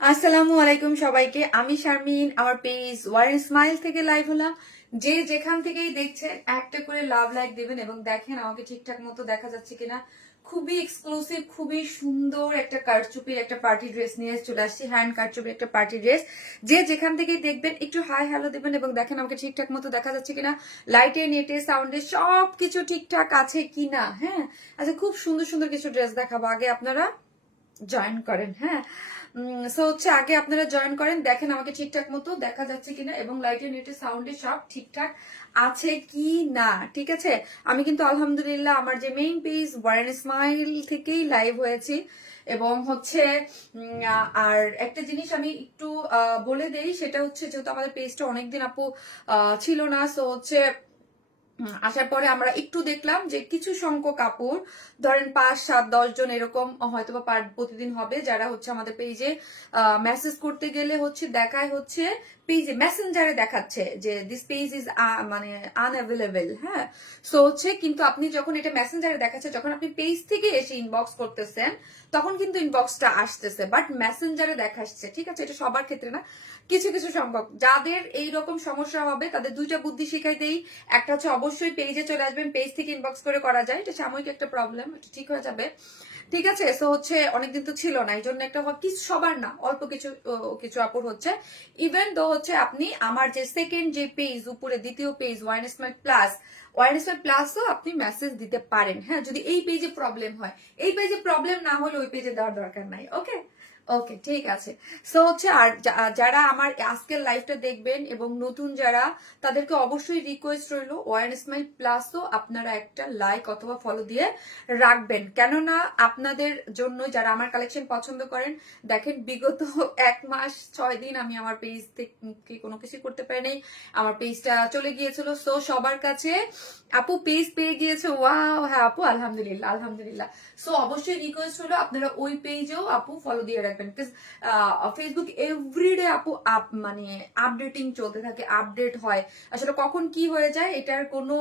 আসসালামু আলাইকুম সবাইকে। আমি শারমিন, আমার পেজ ওয়ারেন স্মাইল থেকে লাইভ হলাম। যে যেখান থেকেই দেখছেন একটা করে লাভ লাইক দিবেন এবং দেখেন আমাকে ঠিকঠাক মতো দেখা যাচ্ছে কিনা। খুবই এক্সক্লুসিভ, খুবই সুন্দর একটা কারচুপির একটা পার্টি ড্রেস নিয়ে চলে আসছি। হ্যান্ড কারচুপির একটা পার্টি ড্রেস। যে যেখান থেকেই দেখবেন একটু হাই হ্যালো দিবেন এবং দেখেন আমাকে ঠিকঠাক মতো দেখা যাচ্ছে কিনা। লাইটে, নেটে, সাউন্ডে সবকিছু ঠিকঠাক আছে কিনা। হ্যাঁ, আচ্ছা, খুব সুন্দর সুন্দর কিছু ড্রেস দেখাবো। আগে আপনারা জয়েন করেন। হ্যাঁ, সো হচ্ছে আগে আপনারা জয়েন করেন, দেখেন আমাকে ঠিকঠাক মতো দেখা যাচ্ছে কিনা এবং লাইটে, নেটে, সাউন্ডে সব ঠিকঠাক আছে কি না। ঠিক আছে, আমি কিন্তু আলহামদুলিল্লাহ আমার যে মেইন পেজ ওয়ারেন স্মাইল থেকেই লাইভ হয়েছি এবং হচ্ছে আর একটা জিনিস আমি একটু বলে দেই, সেটা হচ্ছে যেহেতু আমাদের পেজটা অনেকদিন আপু ছিল না, সো হচ্ছে আসার পরে আমরা একটু দেখলাম যে কিছু সংখ্যক কাপড়, ধরেন 5, 7, 10 জন এরকম হয়তো বা প্রতিদিন হবে, যারা হচ্ছে আমাদের পেজে মেসেজ করতে গেলে হচ্ছে দেখায় হচ্ছে পেজে মেসেঞ্জারে দেখাচ্ছে যে দিস পেজ ইজ মানে আনঅ্যাভেলেবেল। হ্যাঁ, সো হচ্ছে কিন্তু আপনি যখন এটা মেসেঞ্জারে দেখাচ্ছে, যখন আপনি পেজ থেকে এসে ইনবক্স করতেছেন তখন কিন্তু ইনবক্সটা আসতেছে, বাট মেসেঞ্জারে দেখাচ্ছে। ঠিক আছে, এটা সবার ক্ষেত্রে না, কিছু কিছু সংখ্যক যাদের এইরকম সমস্যা হবে তাদের দুইটা বুদ্ধি শিখাই দেই। একটা হচ্ছে অবশ্যই পেজে চলে আসবেন, পেজ থেকে ইনবক্স করে করা যায়, এটা সাময়িক একটা প্রবলেম, এটা ঠিক হয়ে যাবে। ঠিক আছে, সো হচ্ছে অনেকদিন তো ছিল না, এই জন্য একটা কিছু সবার না, অল্প কিছু কিছু আপুর হচ্ছে। ইভেন তো হচ্ছে আপনি আমার যে সেকেন্ড যে পেজ উপরে দ্বিতীয় page Warren Smile Plus, Warren Smile প্লাসও আপনি মেসেজ দিতে পারেন। হ্যাঁ, যদি এই পেজে প্রবলেম হয়, এই পেজে প্রবলেম না হলে ওই পেজে দেওয়ার দরকার নাই। ওকে ওকে, ঠিক আছে। সো হচ্ছে আর যারা আমার আজকের লাইভটা দেখবেন এবং নতুন যারা, তাদেরকে অবশ্যই রিকোয়েস্ট রইলো ওয়ারেন স্মাইল প্লাসও আপনারা একটা লাইক অথবা ফলো দিয়ে রাখবেন, কেননা আপনাদের জন্য যারা আমার কালেকশন পছন্দ করেন। দেখেন বিগত 1 মাস 6 দিন আমি আমার পেজ থেকে কোনো কিছু করতে পারি নাই, আমার পেজটা চলে গিয়েছিল। সো সবার কাছে আপু পেজ পেয়ে গিয়েছে, ওয়াও, হ্যাঁ আপু, আলহামদুলিল্লাহ আলহামদুলিল্লাহ। সো অবশ্যই রিকোয়েস্ট হলো আপনারা ওই পেজেও আপু ফলো দিয়ে রাখবেন, বিকজ ফেসবুক এভরিডে আপু মানে আপডেটিং চলতে থাকে, আপডেট হয়। আসলে কখন কি হয়ে যায় এটার কোনো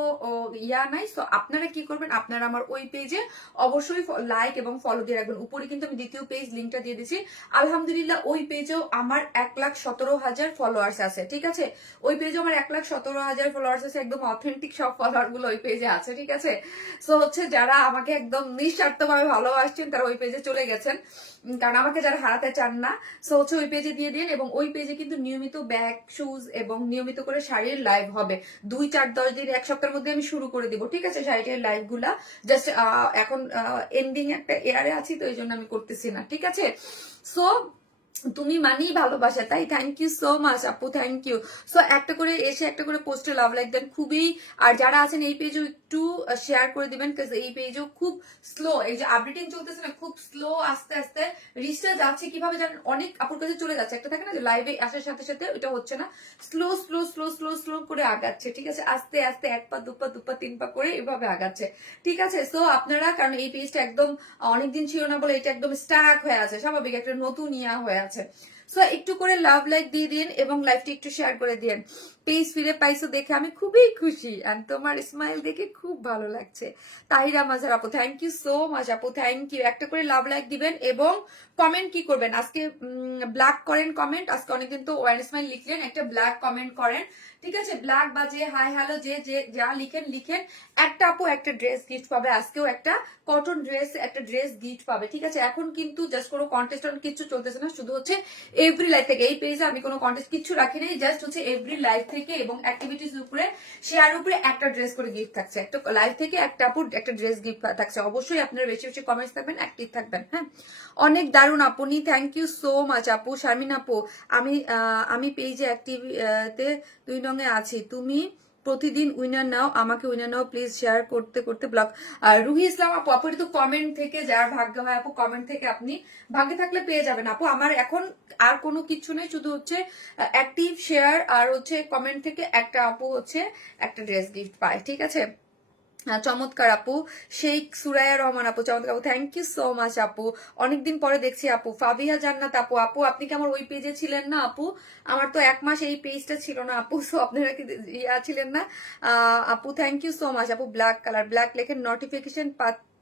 ইয়া নাই। সো আপনারা কি করবেন, আপনারা আমার ওই পেজে অবশ্যই লাইক এবং ফলো দিয়ে রাখবেন। উপরে কিন্তু আমি দ্বিতীয় পেজ লিঙ্কটা দিয়ে দিচ্ছি। আলহামদুলিল্লাহ ওই পেজেও আমার 1,17,000 ফলোয়ার্স আছে। ঠিক আছে, ওই পেজে আমার 1,17,000 ফলোয়ার্স আছে, একদম অথেন্টিক সব ফলোয়ার গুলো ওই পেজে আছে। ঠিক আছে, সো হচ্ছে যারা আমাকে একদম নিঃস্বার্থভাবে ভালোবাসছেন তারা ওই পেজে চলে গেছেন, কারণ আমাকে যারা হারাতে চান না, সো হচ্ছে ওই পেজে দিয়ে দিন। এবং ওই পেজে কিন্তু নিয়মিত ব্যাগ, শুজ এবং নিয়মিত করে শাড়ির লাইভ হবে। 2, 4, 10 দিন, 1 সপ্তাহের মধ্যে আমি শুরু করে দিব। ঠিক আছে, শাড়ির লাইভ গুলা জাস্ট এখন এন্ডিং একটা এয়ারে আছি, তো এই জন্য আমি করতেছি না। ঠিক আছে, সো তুমি মানেই ভালোবাসা, তাই থ্যাংক ইউ সো মাচ আপু, থ্যাংক ইউ। সো একটা করে এসে একটা করে পোস্টে লাভ লাইক দেন খুবই। আর যারা আছেন এই পেজও একটু শেয়ার করে দিবেন, কারণ এই পেজও খুব স্লো, এই যে আপডেটিং চলতেছে না, খুব স্লো, আস্তে আস্তে রিচটা যাচ্ছে কিভাবে জানেন, অনেক আপুর কাছে চলে যাচ্ছে। একটা থাকে না যে লাইভে আসার সাথে সাথে এটা হচ্ছে না, slow slow slow slow slow করে আগাচ্ছে। ঠিক আছে, আস্তে আস্তে 1 পা 2 পা 2 পা 3 পা করে এভাবে আগাচ্ছে। ঠিক আছে, সো আপনারা, কারণ এই পেজটা একদম অনেকদিন ছিল না বলে এটা একদম স্টার্ক হয়ে আছে, স্বাভাবিক একটা নতুন ইয়া হয়ে আছে। সো একটু করে লাভ লাইক দিয়ে দিন এবং লাইভটি একটু শেয়ার করে দিন। পেজ ফিরে পাইছো দেখে আমি খুবই খুশি, আর তোমার স্মাইল দেখে খুব ভালো লাগছে। তাহিরা মাজার আপু, থ্যাংক ইউ সো মাচ আপু, থ্যাংক ইউ। একটা করে লাভ লাইক দিবেন এবং কমেন্ট কি করবেন আজকে, ব্ল্যাক করেন কমেন্ট। আজকে অনেকদিন তো ওয়ান স্মাইল লিখলেন, একটা ব্ল্যাক কমেন্ট করেন। ঠিক আছে, ব্ল্যাক বা যে হাই হ্যালো যে যে যা লিখেন লিখেন। একটা আপু একটা ড্রেস গিফট পাবে, আজকেও একটা কটন ড্রেস, একটা ড্রেস গিফট পাবে। ঠিক আছে, এখন কিন্তু জাস্ট কোনো কন্টেস্ট কিছু চলতেছে না, শুধু হচ্ছে এভরি লাইফ থেকে। এই পেজে আমি কোনো কন্টেস্ট কিছু রাখি নাই, জাস্ট হচ্ছে এভরি লাইফ থেকে এবং অ্যাক্টিভিটিস উপরে শেয়ার উপরে একটা ড্রেস করে গিফট থাকছে, একটা লাইফ থেকে একটা আপু একটা ড্রেস গিফট থাকছে। অবশ্যই আপনারা বেশি বেশি কমেন্টস থাকবেন, অ্যাক্টিভ থাকবেন। হ্যাঁ, অনেক দারুণ আপনি, থ্যাংক ইউ সো মাচ আপু। শারমিন আপু, আমি পেজে অ্যাক্টিভতে 2 নং আছি, তুমি প্রতিদিন উইনার নাও, আমাকে উইনার নাও প্লিজ, শেয়ার করতে করতে ব্লগ। আর রুহি ইসলাম আপু, আপু এটা তো কমেন্ট থেকে, যার ভাগ্য হয় আপু কমেন্ট থেকে আপনি ভাগ্যে থাকলে পেয়ে যাবেন আপু। আমার এখন আর কোনো কিছু নেই, শুধু হচ্ছে অ্যাক্টিভ, শেয়ার আর হচ্ছে কমেন্ট থেকে একটা আপু হচ্ছে একটা ড্রেস গিফট পায়। ঠিক আছে, চমৎকার আপু। শেখ সুরাইয়া রহমান আপু, চমৎকার আপু, থ্যাংক ইউ সো মাচ আপু। অনেকদিন পরে দেখছি আপু। ফাবিহা জান্নাত আপু, আপু আপনি কি আমার ওই পেজে ছিলেন না আপু? আমার তো 1 মাস এই পেজটা ছিল না আপু, সো আপনারা কি ইয়া ছিলেন না? আপু থ্যাংক ইউ সো মাচ আপু। ব্ল্যাক কালার, ব্ল্যাক লেখেন, নোটিফিকেশন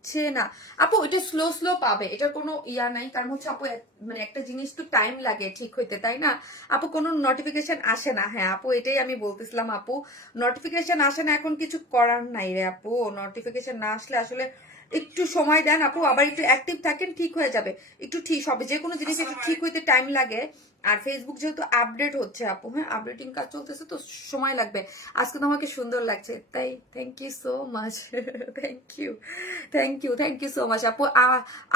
পাচ্ছে না আপু, এটা স্লো স্লো পাবে, এটার কোনো ইয়া নাই। কারণ হচ্ছে আপু মানে একটা জিনিস তো টাইম লাগে ঠিক হইতে, তাই না আপু? কোনো নোটিফিকেশন আসে না। হ্যাঁ আপু, এটাই আমি বলতেছিলাম আপু, নোটিফিকেশন আসে না, এখন কিছু করার নাই রে আপু। নোটিফিকেশন না আসলে আসলে একটু সময় দেন আপু, আবার একটু অ্যাক্টিভ থাকেন, ঠিক হয়ে যাবে। একটু ঠিক হবে, যে কোনো জিনিস একটু ঠিক হইতে টাইম লাগে। আর ফেসবুক যেহেতু আপডেট হচ্ছে আপু, হ্যাঁ আপডেটিং কাজ চলতেছে তো সময় লাগবে। আজকে তো আমাকে সুন্দর লাগছে, তাই thank you so much. Thank you, thank you, thank you so much আপু।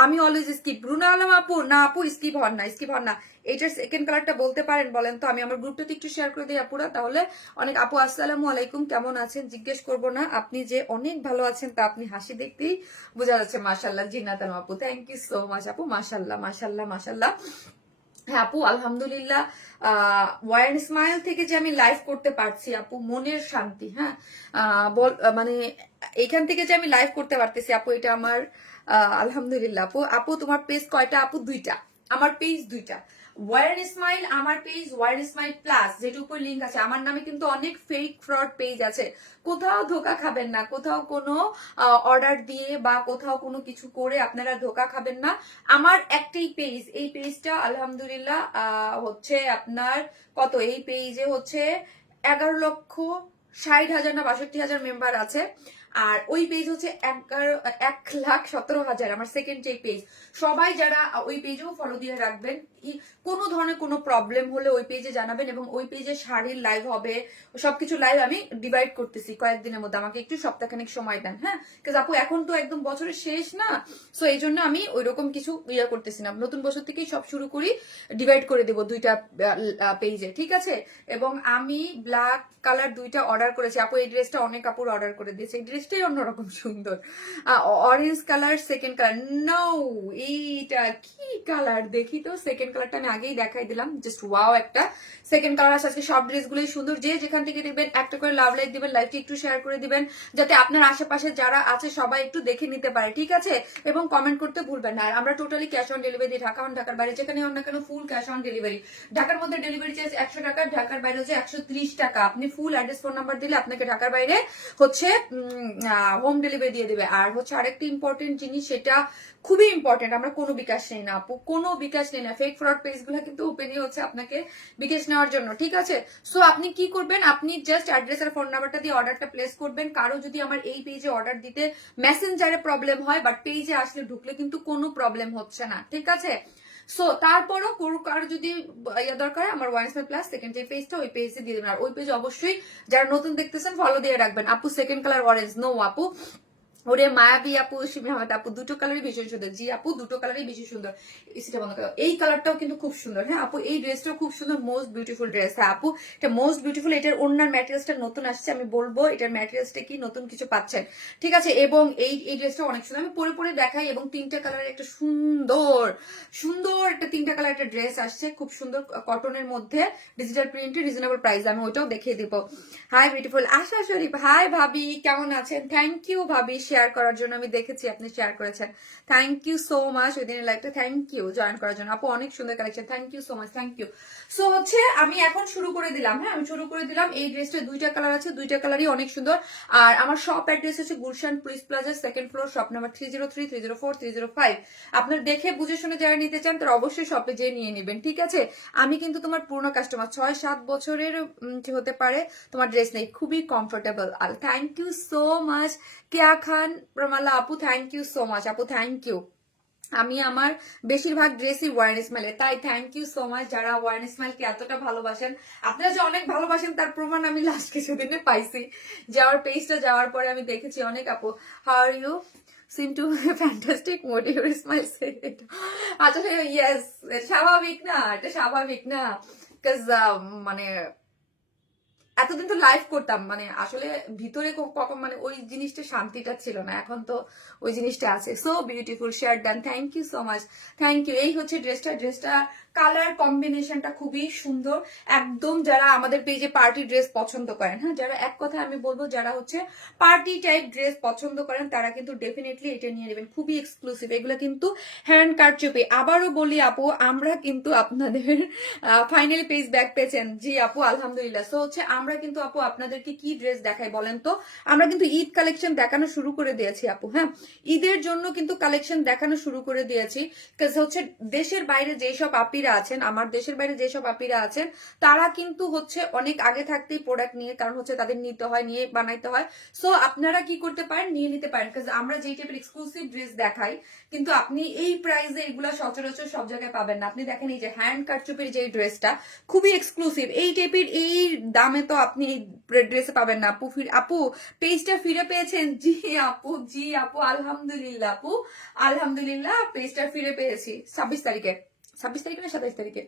আমি অলওয়েজ স্কিপ। রুনা আলম আপু, না আপু স্কিপ হন না, স্কিপ হন না। এটার সেকেন্ড কালারটা বলতে পারেন, বলেন তো? আমি আমার গ্রুপটাতে একটু শেয়ার করে দিই আপুরা, তাহলে অনেক। আপু আসসালামু আলাইকুম, কেমন আছেন জিজ্ঞেস করবো না, আপনি যে অনেক ভালো আছেন তা আপনি হাসি দেখতেই বোঝা যাচ্ছে। মাশাল্লাহ জিন্নাত আলম আপু, থ্যাংক ইউ সো মাচ আপু। মাশাল্লাহ মাশাল্লাহ মাশাল্লাহ। হ্যাঁ আপু আলহামদুলিল্লাহ, ওয়ার স্মাইল থেকে যে আমি লাইভ করতে পারছি আপু, মনের শান্তি। হ্যাঁ মানে এখান থেকে যে আমি লাইভ করতে পারতেছি আপু, এটা আমার আলহামদুলিল্লাহ আপু। আপু তোমার পেজ কয়টা আপু? 2টা, আমার পেজ 2টা। ওয়ার স্মাইল আমার পেজ, ওয়ার স্মাইল প্লাস যেটার উপর লিঙ্ক আছে। আমার নামে কিন্তু অনেক ফেক ফ্রড পেজ আছে, কোথাও ধোকা খাবেন না, কোথাও কোনো অর্ডার দিয়ে বা কোথাও কোনো কিছু করে আপনারা ধোকা খাবেন না। আমার একটাই পেজ, এই পেজটা আলহামদুলিল্লাহ হচ্ছে আপনার কত, এই পেজে হচ্ছে 11,60,000 না 62,000 মেম্বার আছে। আর ওই পেজ হচ্ছে 1,17,000 আমার সেকেন্ড যে পেজ। সবাই যারা ওই পেজেও ফলো দিয়ে রাখবেন, কোনো ধরনের কোনো প্রবলেম হলে ওই পেজে জানাবেন। এবং ওই পেজে শাড়ির লাইভ হবে, সবকিছু লাইভ আমি ডিভাইড করতেছি কয়েকদিনের মধ্যে, আমাকে একটু সপ্তাহখানেক সময় দেন। হ্যাঁ কাজ আপু, এখন তো একদম বছরের শেষ না, সো এই জন্য আমি ওই রকম কিছু ইয়ে করতেছি না, নতুন বছর থেকেই সব শুরু করি, ডিভাইড করে দেবো 2টা পেজে, ঠিক আছে? এবং আমি ব্ল্যাক কালার 2টা অর্ডার করেছি আপু। এই ড্রেসটা অনেক কাপড় অর্ডার করে দিয়েছে, এই ড্রেসটাই অন্যরকম সুন্দর। Orange colour second colour, no এইটা কি কালার দেখি তো। সেকেন্ড কালারটা আমি আগেই দেখাই দিলাম, জাস্ট ওয়াও একটা সেকেন্ড কালার আছে। আজকে সব ড্রেসগুলোই সুন্দর, যে যেখান থেকে দেখবেন একটা করে লাভ লাইক দিবেন, লাইভটি একটু শেয়ার করে দিবেন, যাতে আপনার আশেপাশে যারা আছে সবাই একটু দেখে নিতে পারে, ঠিক আছে? এবং কমেন্ট করতে ভুলবেন না। আর আমরা টোটালি ক্যাশ অন ডেলিভারি দিই, ঢাকা হন ঢাকার বাইরে যেখানে হন না কেন, ফুল ক্যাশ অন ডেলিভারি। ঢাকার মধ্যে ডেলিভারি চার্জ 100 টাকা, ঢাকার বাইরে হচ্ছে 130 টাকা। আপনি ফুল অ্যাড্রেস ফোন নাম্বার দিলে আপনাকে ঢাকার বাইরে হচ্ছে হোম ডেলিভারি দিয়ে দেবে। আর হচ্ছে আরেকটি ইম্পর্টেন্ট জিনিস, সেটা খুবই ইম্পর্টেন্ট, আমরা কোনো বিকাশ নেই না আপু, কোনো বিকাশ নেই না। ফেক ফ্রড পেজ গুলো কিন্তু ওপেনই হচ্ছে আপনাকে বিকাশ নেওয়ার জন্য, ঠিক আছে? সো আপনি কি করবেন, আপনি জাস্ট অ্যাড্রেস আর ফোন নাম্বারটা দিয়ে অর্ডারটা প্লেস করবেন। কারো যদি আমার এই পেজে অর্ডার দিতে মেসেঞ্জারে প্রবলেম হয়, বাট পেজে আসলে ঢুকলে কিন্তু কোনো প্রবলেম হচ্ছে না, ঠিক আছে? সো তারপরও কারো যদি ইয়ে দরকার, আমার ওয়ান স্মাইল প্লাস সেকেন্ড যে পেজটা, ওই পেজে দিয়ে দেবেন। আর ওই পেজ অবশ্যই যারা নতুন দেখতেছেন ফলো দিয়ে রাখবেন আপু। সেকেন্ড কালার অরেঞ্জ, নো আপু। ওরে মায়াবী আপু, শিমি আহমেদ আপু, 2টো কালারই ভীষণ সুন্দর। জি আপু, 2টো কালারই বেশি সুন্দর। সেটা বন্ধ করো। এই কালারটাও কিন্তু খুব সুন্দর। হ্যাঁ আপু, এই ড্রেসটাও খুব সুন্দর, মোস্ট বিউটিফুল ড্রেস। হ্যাঁ আপু, এটা মোস্ট বিউটিফুল। এটার ওড়নার ম্যাটেরিয়ালসটা নতুন আসছে, আমি বলবো এটার ম্যাটেরিয়ালসটা কি, নতুন কিছু পাচ্ছেন, ঠিক আছে? এবং এই ড্রেসটা অনেক সুন্দর, আমি পরে পরে দেখাই। এবং 3টা কালারের একটা সুন্দর সুন্দর একটা 3টা কালার একটা ড্রেস আসছে, খুব সুন্দর কটনের মধ্যে, ডিজিটাল প্রিন্টে, রিজনেবল প্রাইস, আমি ওইটাও দেখিয়ে দিব। হাই বিউটিফুল আশা শরীফ, হাই ভাবি, কেমন আছেন? থ্যাংক ইউ ভাবি শেয়ার করার জন্য, আমি দেখেছি আপনি শেয়ার করেছেন, থ্যাংক ইউ সো মাচ। ওই দিনের লাইভটা থ্যাংক ইউ জয়েন করার জন্য আপু, অনেক সুন্দর collection, thank you so much, thank you. So হচ্ছে আমি এখন শুরু করে দিলাম। হ্যাঁ আমি শুরু করে দিলাম। এই ড্রেসটা 2টা কালার আছে, 2টা কালারই অনেক সুন্দর। আর আমার শপ অ্যাড্রেস হচ্ছে Gulshan police plaza, second floor, shop number 303, 304, 305। আপনার দেখে বুঝে শুনে যারা নিতে চান তারা অবশ্যই শপে যেয়ে নিয়ে নেবেন, ঠিক আছে? আমি কিন্তু তোমার পুরনো কাস্টমার, 6-7 বছরের হতে পারে তোমার ড্রেস নেই, খুবই কমফোর্টেবল। আর thank you so much Keya Khan Promala আপু, থ্যাংক ইউ সো মাচ আপু, থ্যাংক ইউ। আমি আমার বেশিরভাগ ড্রেসই ওয়ার স্মাইলে, তাই থ্যাংক ইউ সো মাচ যারা ওয়ার স্মাইলকে এতটা ভালোবাসেন। আপনারা যে অনেক ভালোবাসেন তার প্রমাণ আমি লাস্ট কিছুদিনে পাইছি, যে আমার পেজটা যাওয়ার পরে আমি দেখেছি অনেক আপু। How are you, seem to fantastic, mode your smile said. আসলে ইয়েস, স্বাভাবিক না, এটা স্বাভাবিক না, বিকজ মানে এতদিন তো লাইভ করতাম, মানে আসলে ভিতরে কখন মানে ওই জিনিসটা শান্তিটা ছিল না, এখন তো ওই জিনিসটা আছে। So beautiful, share done, thank you so much, thank you. এই হচ্ছে ড্রেসটা কালার কম্বিনেশনটা খুবই সুন্দর, একদম যারা আমাদের পেজে পার্টি ড্রেস পছন্দ করেন, হ্যাঁ যারা এক কথা আমি বলবো যারা হচ্ছে পার্টি টাইপ ড্রেস পছন্দ করেন তারা কিন্তু ডেফিনেটলি এটা নিয়ে নেবেন, খুবই এক্সক্লুসিভ। এগুলো কিন্তু হ্যান্ড কারচুপি। আবারও বলি আপু, আমরা কিন্তু আপনাদের ফাইনালি পেজ ব্যাক পেয়েছেন, জি আপু আলহামদুলিল্লাহ। সো হচ্ছে আমরা কিন্তু আপু আপনাদেরকে কি ড্রেস দেখাই বলেন তো, আমরা কিন্তু ঈদ কালেকশন দেখানো শুরু করে দিয়েছি আপু, হ্যাঁ ঈদের জন্য কিন্তু কালেকশন দেখানো শুরু করে দিয়েছি। হচ্ছে দেশের বাইরে যেসব আপিরা আছেন, আমার দেশের বাইরে যেসব আপিরা আছেন তারা কিন্তু হচ্ছে অনেক আগে থাকতেই প্রোডাক্ট নিয়ে, কারণ হচ্ছে তাদের নিতে হয়, নিয়ে বানাইতে হয়। সো আপনারা কি করতে পারেন, নিয়ে নিতে পারেন, কারণ আমরা যেই টাইপের এক্সক্লুসিভ ড্রেস দেখাই কিন্তু আপনি এই প্রাইসে এগুলো সচরাচর সব জায়গায় পাবেন না। আপনি দেখেন এই যে হ্যান্ড কারচুপির যে ড্রেসটা খুবই এক্সক্লুসিভ, এই টাইপের এই দামে তো আপনি এই ড্রেসে পাবেন না আপু। আপু পেজটা ফিরে পেয়েছেন, জি আপু, জি আপু আলহামদুলিল্লাহ, আপু আলহামদুলিল্লাহ পেজটা ফিরে পেয়েছি 26 তারিখে, 26 তারিখে না 27 তারিখে।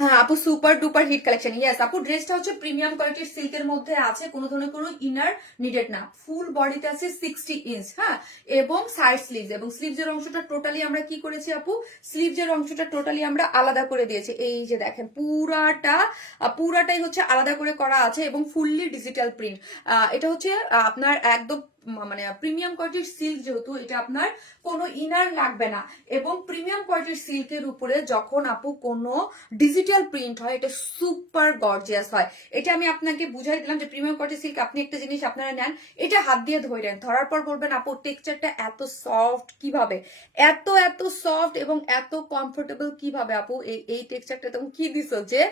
হ্যাঁ আপু super duper hit collection, yes আপু ড্রেসটা হচ্ছে প্রিমিয়াম কোয়ালিটির সিল্কের মধ্যে আছে, কোনো ধরনের কোনো ইনার নিডেড না, ফুল বডিতে আছে 60 ইঞ্চ, হ্যাঁ এবং সাইড স্লিভস, এবং স্লিভসের অংশটা টোটালি আমরা কি করেছি আপু, স্লিভসের অংশটা টোটালি আমরা আলাদা করে দিয়েছি। এই যে দেখেন পুরাটাই হচ্ছে আলাদা করে করা আছে এবং ফুললি ডিজিটাল প্রিন্ট। এটা হচ্ছে আপনার একদম মানে প্রিমিয়াম কোয়ালিটির সিল্ক, যেহেতু এটা আপনার কোনো ইনার লাগবে না, এবং প্রিমিয়াম কোয়ালিটির সিল্কের উপরে যখন আপু কোনো ডিজিটাল প্রিন্ট হয় এটা সুপার গর্জিয়াস হয়। এটা আমি আপনাকে বুঝাই দিলাম যে প্রিমিয়াম কোয়ালিটির সিল্ক আপনি একটা জিনিস আপনারা নেন, এটা হাত দিয়ে ধরেন, ধরার পর বলবেন আপু টেক্সচারটা এত সফট কিভাবে, এত এত সফট এবং এত কমফোর্টেবল কিভাবে আপু, এই টেক্সচারটা তখন কি দিছো যে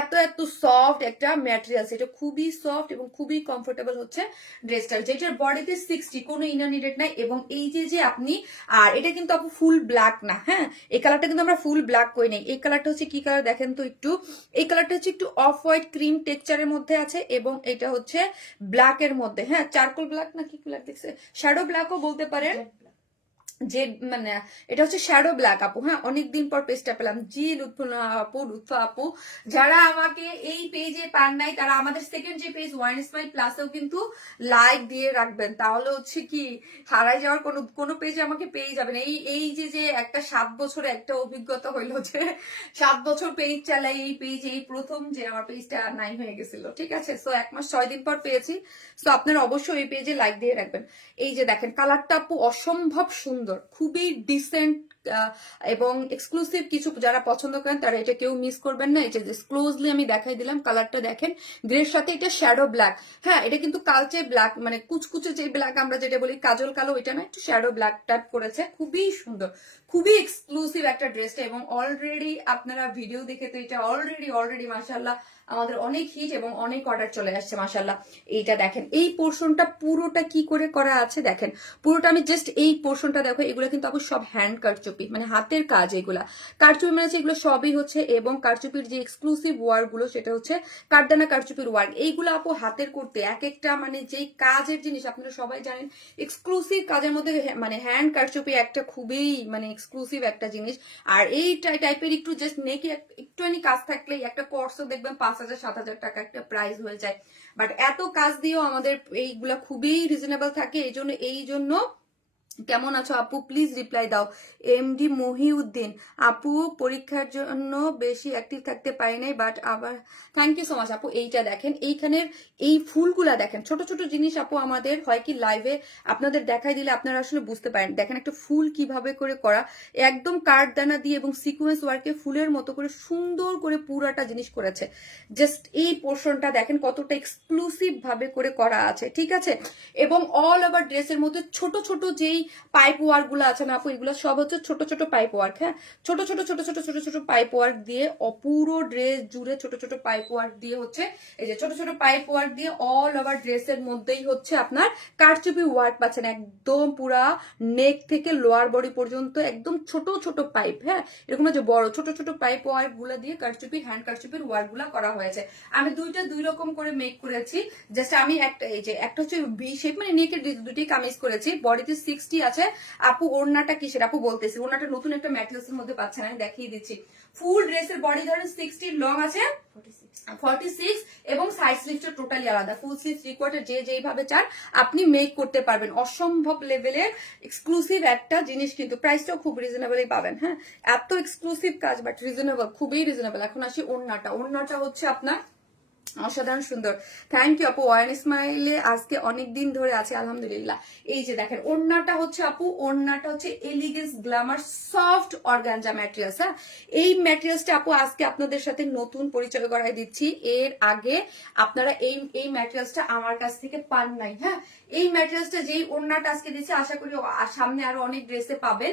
এত এত সফট একটা ম্যাটেরিয়াল, এটা খুবই সফট এবং খুবই কমফোর্টেবল হচ্ছে ড্রেসটা, যেটার বডিতে 60 কোনো ইনার নিডেড নাই। এবং এই যে আপনি, আর এটা কিন্তু আপু ফুল ব্ল্যাক না, হ্যাঁ এই কালারটা কিন্তু আমরা ফুল ব্ল্যাক করি নাই, এই কালারটা হচ্ছে কি কালার দেখেন তো একটু, এই কালারটা হচ্ছে একটু অফ হোয়াইট ক্রিম টেক্সচারের মধ্যে আছে, এবং এটা হচ্ছে ব্ল্যাক এর মধ্যে, হ্যাঁ চারকোল ব্ল্যাক না কি ব্ল্যাক দেখছে, শ্যাডো ব্ল্যাকও বলতে পারেন, যে মানে এটা হচ্ছে শ্যাডো ব্ল্যাক আপু, হ্যাঁ অনেকদিন পর পেজটা পেলাম, জি লুৎফা আপু যারা আমাকে এই পেজে পান নাই তারা আমাদের সেকেন্ড যে পেজ ওয়ান স্মাইল প্লাসেও কিন্তু লাইক দিয়ে রাখবেন, তাহলে হচ্ছে কি হারাই যাওয়ার কোনো পেজে আমাকে পেয়ে যাবেন। এই যে একটা 7 বছরে একটা অভিজ্ঞতা হইলো যে 7 বছর পেজ চালাই, এই পেজ এই প্রথম যে আমার পেজটা নাই হয়ে গেছিল, ঠিক আছে। সো 1 মাস 6 দিন পর পেয়েছি, সো আপনারা অবশ্যই এই পেজে লাইক দিয়ে রাখবেন। এই যে দেখেন কালারটা আপু অসম্ভব সুন্দর, খুবই ডিসেন্ট এবং এক্সক্লুসিভ, কিছু যারা পছন্দ করেন তারা এটা কেউ মিস করবেন না। এটা ক্লোজলি আমি দেখাই দিলাম, কালারটা দেখেন গ্রের সাথে এটা শ্যাডো ব্ল্যাক, হ্যাঁ এটা কিন্তু কালচে ব্ল্যাক, মানে কুচকুচে যে ব্ল্যাক আমরা যেটা বলি কাজল কালো, এটা না একটু শ্যাডো ব্ল্যাক টাইপ করেছে, খুবই সুন্দর, খুবই এক্সক্লুসিভ একটা ড্রেসটা। এবং অলরেডি আপনারা ভিডিও দেখে তো এটা অলরেডি মাশাআল্লাহ আমাদের অনেক হিট এবং অনেক অর্ডার চলে আসছে মাশাআল্লাহ। এইটা দেখেন এই পোর্শনটা পুরোটা কি করে করা আছে দেখেন, পুরোটা আমি জাস্ট এই পোর্শনটা দেখো, এগুলো কিন্তু আবার সব হ্যান্ড কারচুপি, মানে হাতের কাজ, এগুলা কারচুপি মানে এগুলো সবই হচ্ছে, এবং কারচুপির যে এক্সক্লুসিভ ওয়ার্ক গুলো সেটা হচ্ছে কারদানা কারচুপির ওয়ার্ক, এইগুলো আপু হাতের করতে এক একটা মানে যেই কাজের জিনিস আপনারা সবাই জানেন, এক্সক্লুসিভ কাজের মধ্যে মানে হ্যান্ড কারচুপি একটা খুবই মানে এক্সক্লুসিভ একটা জিনিস। আর এই টাইপের একটু জাস্ট নেকে একটুখানি কাজ থাকলেই একটা কোর্সও দেখবেন 5,000-7,000 টাকা একটা প্রাইস হয়ে যায়, বাট এত কাজ দিয়েও আমাদের এইগুলা খুবই রিজনেবল থাকে। এই জন্য কেমন আছো আপু প্লিজ রিপ্লাই দাও। এমডি মহিউদ্দিন আপু পরীক্ষার জন্য বেশি অ্যাক্টিভ থাকতে পারি নাই, বাট আবার থ্যাংক ইউ সো মাচ আপু। এইটা দেখেন এইখানের এই ফুলগুলা দেখেন, ছোট ছোট জিনিস আপু আমাদের হয় কি লাইভে আপনাদের দেখাই দিলে আপনারা আসলে বুঝতে পারেন। দেখেন একটা ফুল কিভাবে করে করা, একদম কাঠদানা দিয়ে এবং সিকোয়েন্স ওয়ার্কে ফুলের মতো করে সুন্দর করে পুরাটা জিনিস করেছে। জাস্ট এই পোর্শনটা দেখেন কতটা এক্সক্লুসিভ ভাবে করে করা আছে, ঠিক আছে। এবং অল ওভার ড্রেসের মধ্যে ছোট ছোট যেই পাইপ ওয়ার্ক গুলো আছে না আপু, এগুলো সব হচ্ছে ছোট ছোট পাইপ ওয়ার্ক, হ্যাঁ ছোট ছোট পাইপ ওয়ার্ক দিয়ে পুরো ড্রেস জুড়ে ছোট ছোট পাইপ ওয়ার্ক দিয়ে হচ্ছে, এই যে ছোট ছোট পাইপ ওয়ার্ক দিয়ে অল ওভার ড্রেসের মধ্যেই হচ্ছে আপনার কারচুপি ওয়ার্ক পাচ্ছেন, একদম পুরা নেক থেকে লোয়ার বডি পর্যন্ত একদম ছোট ছোট পাইপ, হ্যাঁ এরকম যে বড় ছোট ছোট পাইপ ওয়ার্ক গুলা দিয়ে কারচুপি হ্যান্ড কারচুপির ওয়ার্ক গুলা করা হয়েছে। আমি দুই রকম করে মেক করেছি, জাস্ট আমি একটা এই যে একটা হচ্ছে ভি শেপ মানে নেকের দুটি কামিজ করেছি, বডিতে 60 আছে আপু ওড়নাটা কিসের আপু বলতেছি, ওড়নাটা নতুন একটা ম্যাটেরিয়ালস এর মধ্যে পাচ্ছেন, আমি দেখিয়ে দিচ্ছি। ফুল ড্রেসের বডি ধরেন 60 লং আছে 46 এবং সাইড স্লিভটা টোটালি আলাদা, ফুল স্লিভ 3/4 যে যেইভাবে চান আপনি মেক করতে পারবেন। অসম্ভব লেভেলের এক্সক্লুসিভ একটা জিনিস, কিন্তু প্রাইসটাও খুব রিজনেবলই পাবেন। হ্যাঁ, এত এক্সক্লুসিভ কাজ বাট রিজনেবল, খুবই রিজনেবল। এখন আসি ওড়নাটা, ওড়নাটা হচ্ছে আপনার অসাধারণ সুন্দর। থ্যাংক ইউ আপু, ওয়ান স্মাইলে আজকে অনেক দিন ধরে আছে আলহামদুলিল্লাহ। এই যে দেখেন ওড়নাটা হচ্ছে আপু, ওড়নাটা হচ্ছে elegance Glamour soft organza materials. হ্যাঁ, এই ম্যাটেরিয়ালসটা আপু আজকে আপনাদের সাথে নতুন পরিচয় করাই দিচ্ছি। এর আগে আপনারা এই ম্যাটেরিয়ালসটা আমার কাছ থেকে পান নাই। হ্যাঁ, এই ম্যাটেরিয়ালসটা যেই ওড়নাটা আজকে দিচ্ছি আশা করি সামনে আরো অনেক ড্রেসে পাবেন।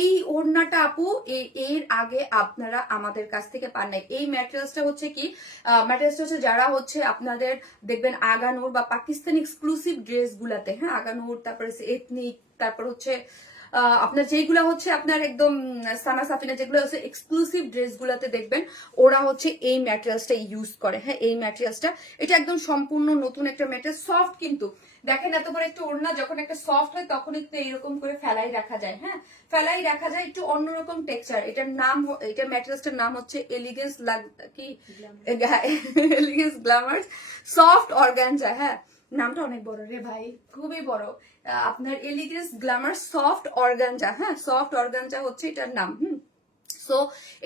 এই ওড়নাটা আপু এর আগে আপনারা আমাদের কাছ থেকে পান নাই। এই ম্যাটেরিয়ালসটা হচ্ছে কি, ম্যাটেরিয়ালসটা হচ্ছে যারা হচ্ছে আপনাদের দেখবেন আগানোর বা পাকিস্তানি এক্সক্লুসিভ ড্রেস গুলাতে, হ্যাঁ আগানোর, তারপরে এথনিক, তারপর হচ্ছে আপনার যেগুলা হচ্ছে আপনার একদম সানা সাফিনা যেগুলো হচ্ছে এক্সক্লুসিভ ড্রেস গুলাতে দেখবেন ওরা হচ্ছে এই ম্যাটেরিয়ালসটা ইউজ করে। হ্যাঁ, এই ম্যাটেরিয়ালসটা এটা একদম সম্পূর্ণ নতুন একটা ম্যাটেরিয়াল, সফট কিন্তু দেখেন এত বড় একটা ওড়না যখন একটা সফট হয় তখন একটু এইরকম করে ফেলাই রাখা যায়। হ্যাঁ, ফেলাই রাখা যায়, একটু অন্যরকম টেক্সচার। এটার নাম, এটা ম্যাটেরিয়ালসটার নাম হচ্ছে এলিগেন্স কি এলিগেন্স গ্ল্যামার সফট অর্গানজা। হ্যাঁ, নামটা অনেক বড় রে ভাই, খুবই বড়। আপনার এলিগেন্স গ্ল্যামার সফট অর্গানজা। হ্যাঁ, সফট অর্গানজা হচ্ছে এটার নাম। সো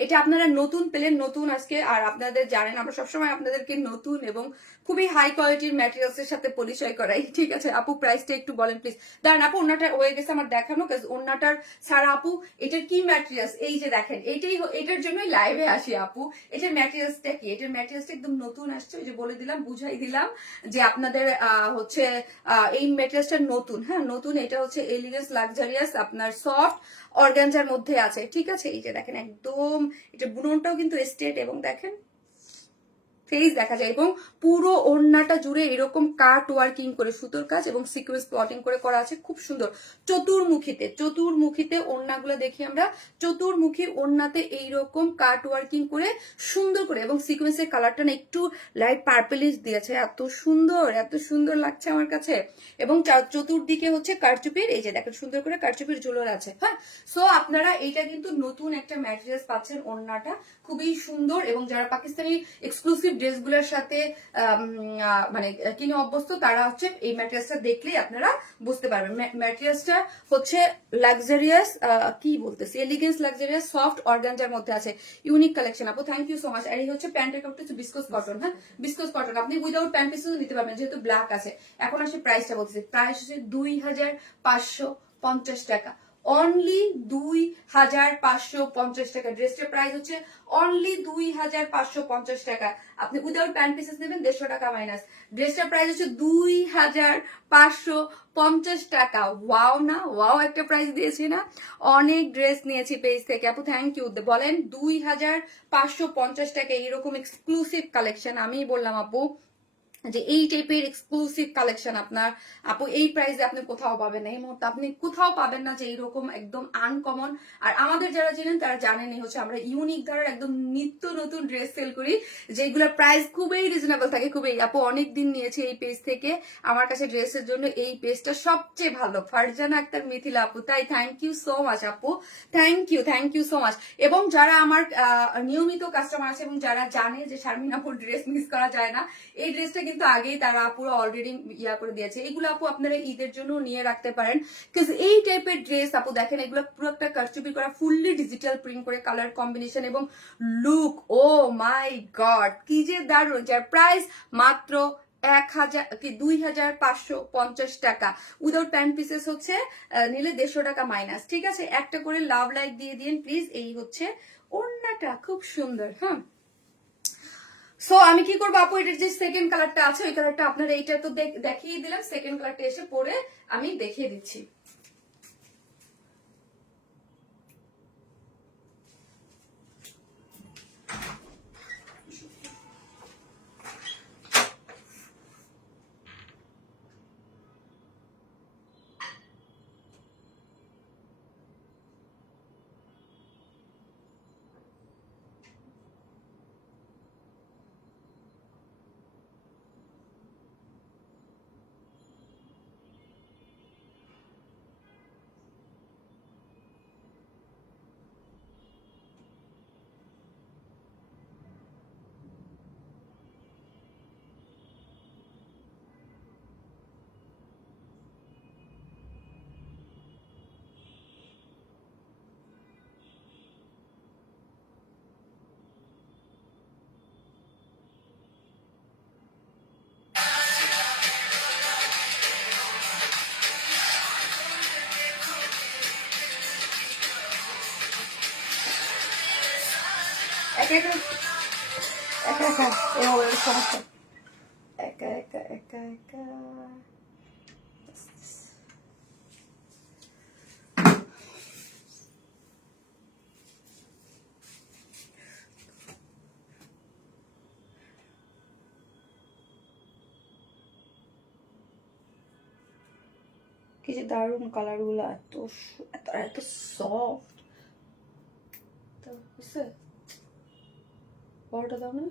এটা আপনারা নতুন পেলেন, নতুন আজকে। আর আপনাদের জানেন আমরা সবসময় আপনাদেরকে নতুন এবং খুবই হাই কোয়ালিটির ম্যাটেরিয়ালস এর সাথে পরিচয় করাই। ঠিক আছে আপু, প্রাইসটা একটু বলেন প্লিজ। দাঁড়ান আপু, ওনাটা হয়ে গেছে আমার দেখানো, ওনাটার ছাড়া আপু এটার কি ম্যাটেরিয়ালস, এই যে দেখেন এটার জন্যই লাইভে আসি আপু। এটার ম্যাটেরিয়ালসটা কি, এটার ম্যাটেরিয়ালসটা একদম নতুন আসছে, ওই যে বলে দিলাম, বুঝাই দিলাম যে আপনাদের হচ্ছে এই ম্যাটেরিয়ালসটা নতুন। হ্যাঁ, নতুন। এটা হচ্ছে এলিগেন্স লাক্সারিয়াস আপনার সফট অর্গানজার মধ্যে আছে। ঠিক আছে, এই যে দেখেন একদম এটা বুননটাও কিন্তু স্ট্রেট এবং দেখেন ফেস দেখা যায়, এবং পুরো ওড়নাটা জুড়ে এরকম কাট ওয়ার্কিং করে সুতোর কাজ এবং সিকোয়েন্স প্লটিং করে করা আছে, খুব সুন্দর। চতুর্মুখীতে ওড়নাগুলো দেখি আমরা, চতুর্মুখী ওড়নাতে এইরকম কাট ওয়ার্কিং করে সুন্দর করে, এবং সিকোয়েন্সের কালারটা না একটু লাইট পার্পলিশ দিয়েছে, এত সুন্দর, এত সুন্দর লাগছে আমার কাছে। এবং চতুর্দিকে হচ্ছে কারচুপির, এই যে দেখেন সুন্দর করে কারচুপির ঝুলোর আছে। হ্যাঁ, সো আপনারা এইটা কিন্তু নতুন একটা ম্যাটেরিয়ালস পাচ্ছেন, ওড়নাটা খুবই সুন্দর। এবং যারা পাকিস্তানি এক্সক্লুসিভ ড্রেসগুলোর সাথে মানে কিনে অভ্যস্ত তারা হচ্ছে এই ম্যাটেরিয়ালসটা দেখলেই আপনারা বুঝতে পারবেন। ম্যাটেরিয়ালসটা হচ্ছে লাক্সারিয়াস, কি বলতেছি, এলিগেন্স লাক্সারিয়াস সফট অর্গানজার মধ্যে আছে, ইউনিক কালেকশন আপু, থ্যাংক ইউ সো মাচ। আর এই হচ্ছে প্যান্টের কাপড়টা হচ্ছে বিস্কস কটন। হ্যাঁ, বিস্কস কটন, আপনি উইদাউট প্যান্ট পিসও নিতে পারবেন যেহেতু ব্ল্যাক আছে। এখন আসে প্রাইসটা বলতেছি, প্রাইস হচ্ছে 2550 টাকা, অনলি 2550 টাকা। ড্রেসটার প্রাইস হচ্ছে অনলি 2550 টাকা। আপনি উইদাউট প্যান্ট পিসেস নেবেন 150 টাকা মাইনাস, ড্রেসটার প্রাইস হচ্ছে 2550 টাকা। ওয়াও না, ওয়াও একটা প্রাইস দিয়েছি না। অনেক ড্রেস নিয়েছি পেজ থেকে আপু, থ্যাংক ইউ। বলেন 2550 টাকা এরকম এক্সক্লুসিভ কালেকশন, আমি বললাম আপু যে এই টাইপের এক্সক্লুসিভ কালেকশন আপনার আপু এই প্রাইসে আপনি কোথাও পাবেন না, এই মুহূর্তে আপনি কোথাও পাবেন না যে এইরকম একদম আনকমন। আর আমাদের যারা জানেন তারা জানেনই হচ্ছে আমরা ইউনিক ধারার একদম নিত্য নতুন ড্রেস সেল করি, যেগুলোর প্রাইস খুবই রিজনেবল থাকে, খুবই। আপু অনেক দিন নিয়েছি এই পেজ থেকে, আমার কাছে ড্রেসের জন্য এই পেজটা সবচেয়ে ভালো। ফারজানা আক্তার মিথিলা আপু, তাই থ্যাংক ইউ সো মাচ আপু, থ্যাংক ইউ সো মাচ। এবং যারা আমার নিয়মিত কাস্টমার আছে এবং যারা জানে যে শারমিন আপুর ড্রেস মিস করা যায় না, এই ড্রেসটা কিন্তু আগেই তারা পুরো অলরেডি ইয়া করে দিয়েছে। এগুলো আপু আপনারা ঈদের জন্য নিয়ে রাখতে পারেন, কিন্তু এই টাইপের ড্রেস আপু দেখেন এগুলো পুরো একটা কারচুপি করা, ফুললি ডিজিটাল প্রিন্ট করে, কালার কম্বিনেশন এবং লুক, ও মাই গড কি যে দারুণ। যার প্রাইস মাত্র 2550 টাকা, উইদাউট প্যান্ট পিসেস হচ্ছে নিলে 150 টাকা মাইনাস। ঠিক আছে, একটা করে লাভ লাইক দিয়ে দিন প্লিজ। এই হচ্ছে ওড়নাটা, খুব সুন্দর। হ্যাঁ, সো আমি কি করবো আপু, এটার যে সেকেন্ড কালারটা আছে ওই কালারটা আপনারা এইটা তো দেখিয়ে দিলাম, সেকেন্ড কালারটা এসে পরে আমি দেখিয়ে দিচ্ছি। একা একা একা একা এই মোবাইলের সমস্যা, একা একা একা একা। কি যে দারুণ কালার গুলো, এত এত এত সফট। বুঝছে বড়টা দাও না,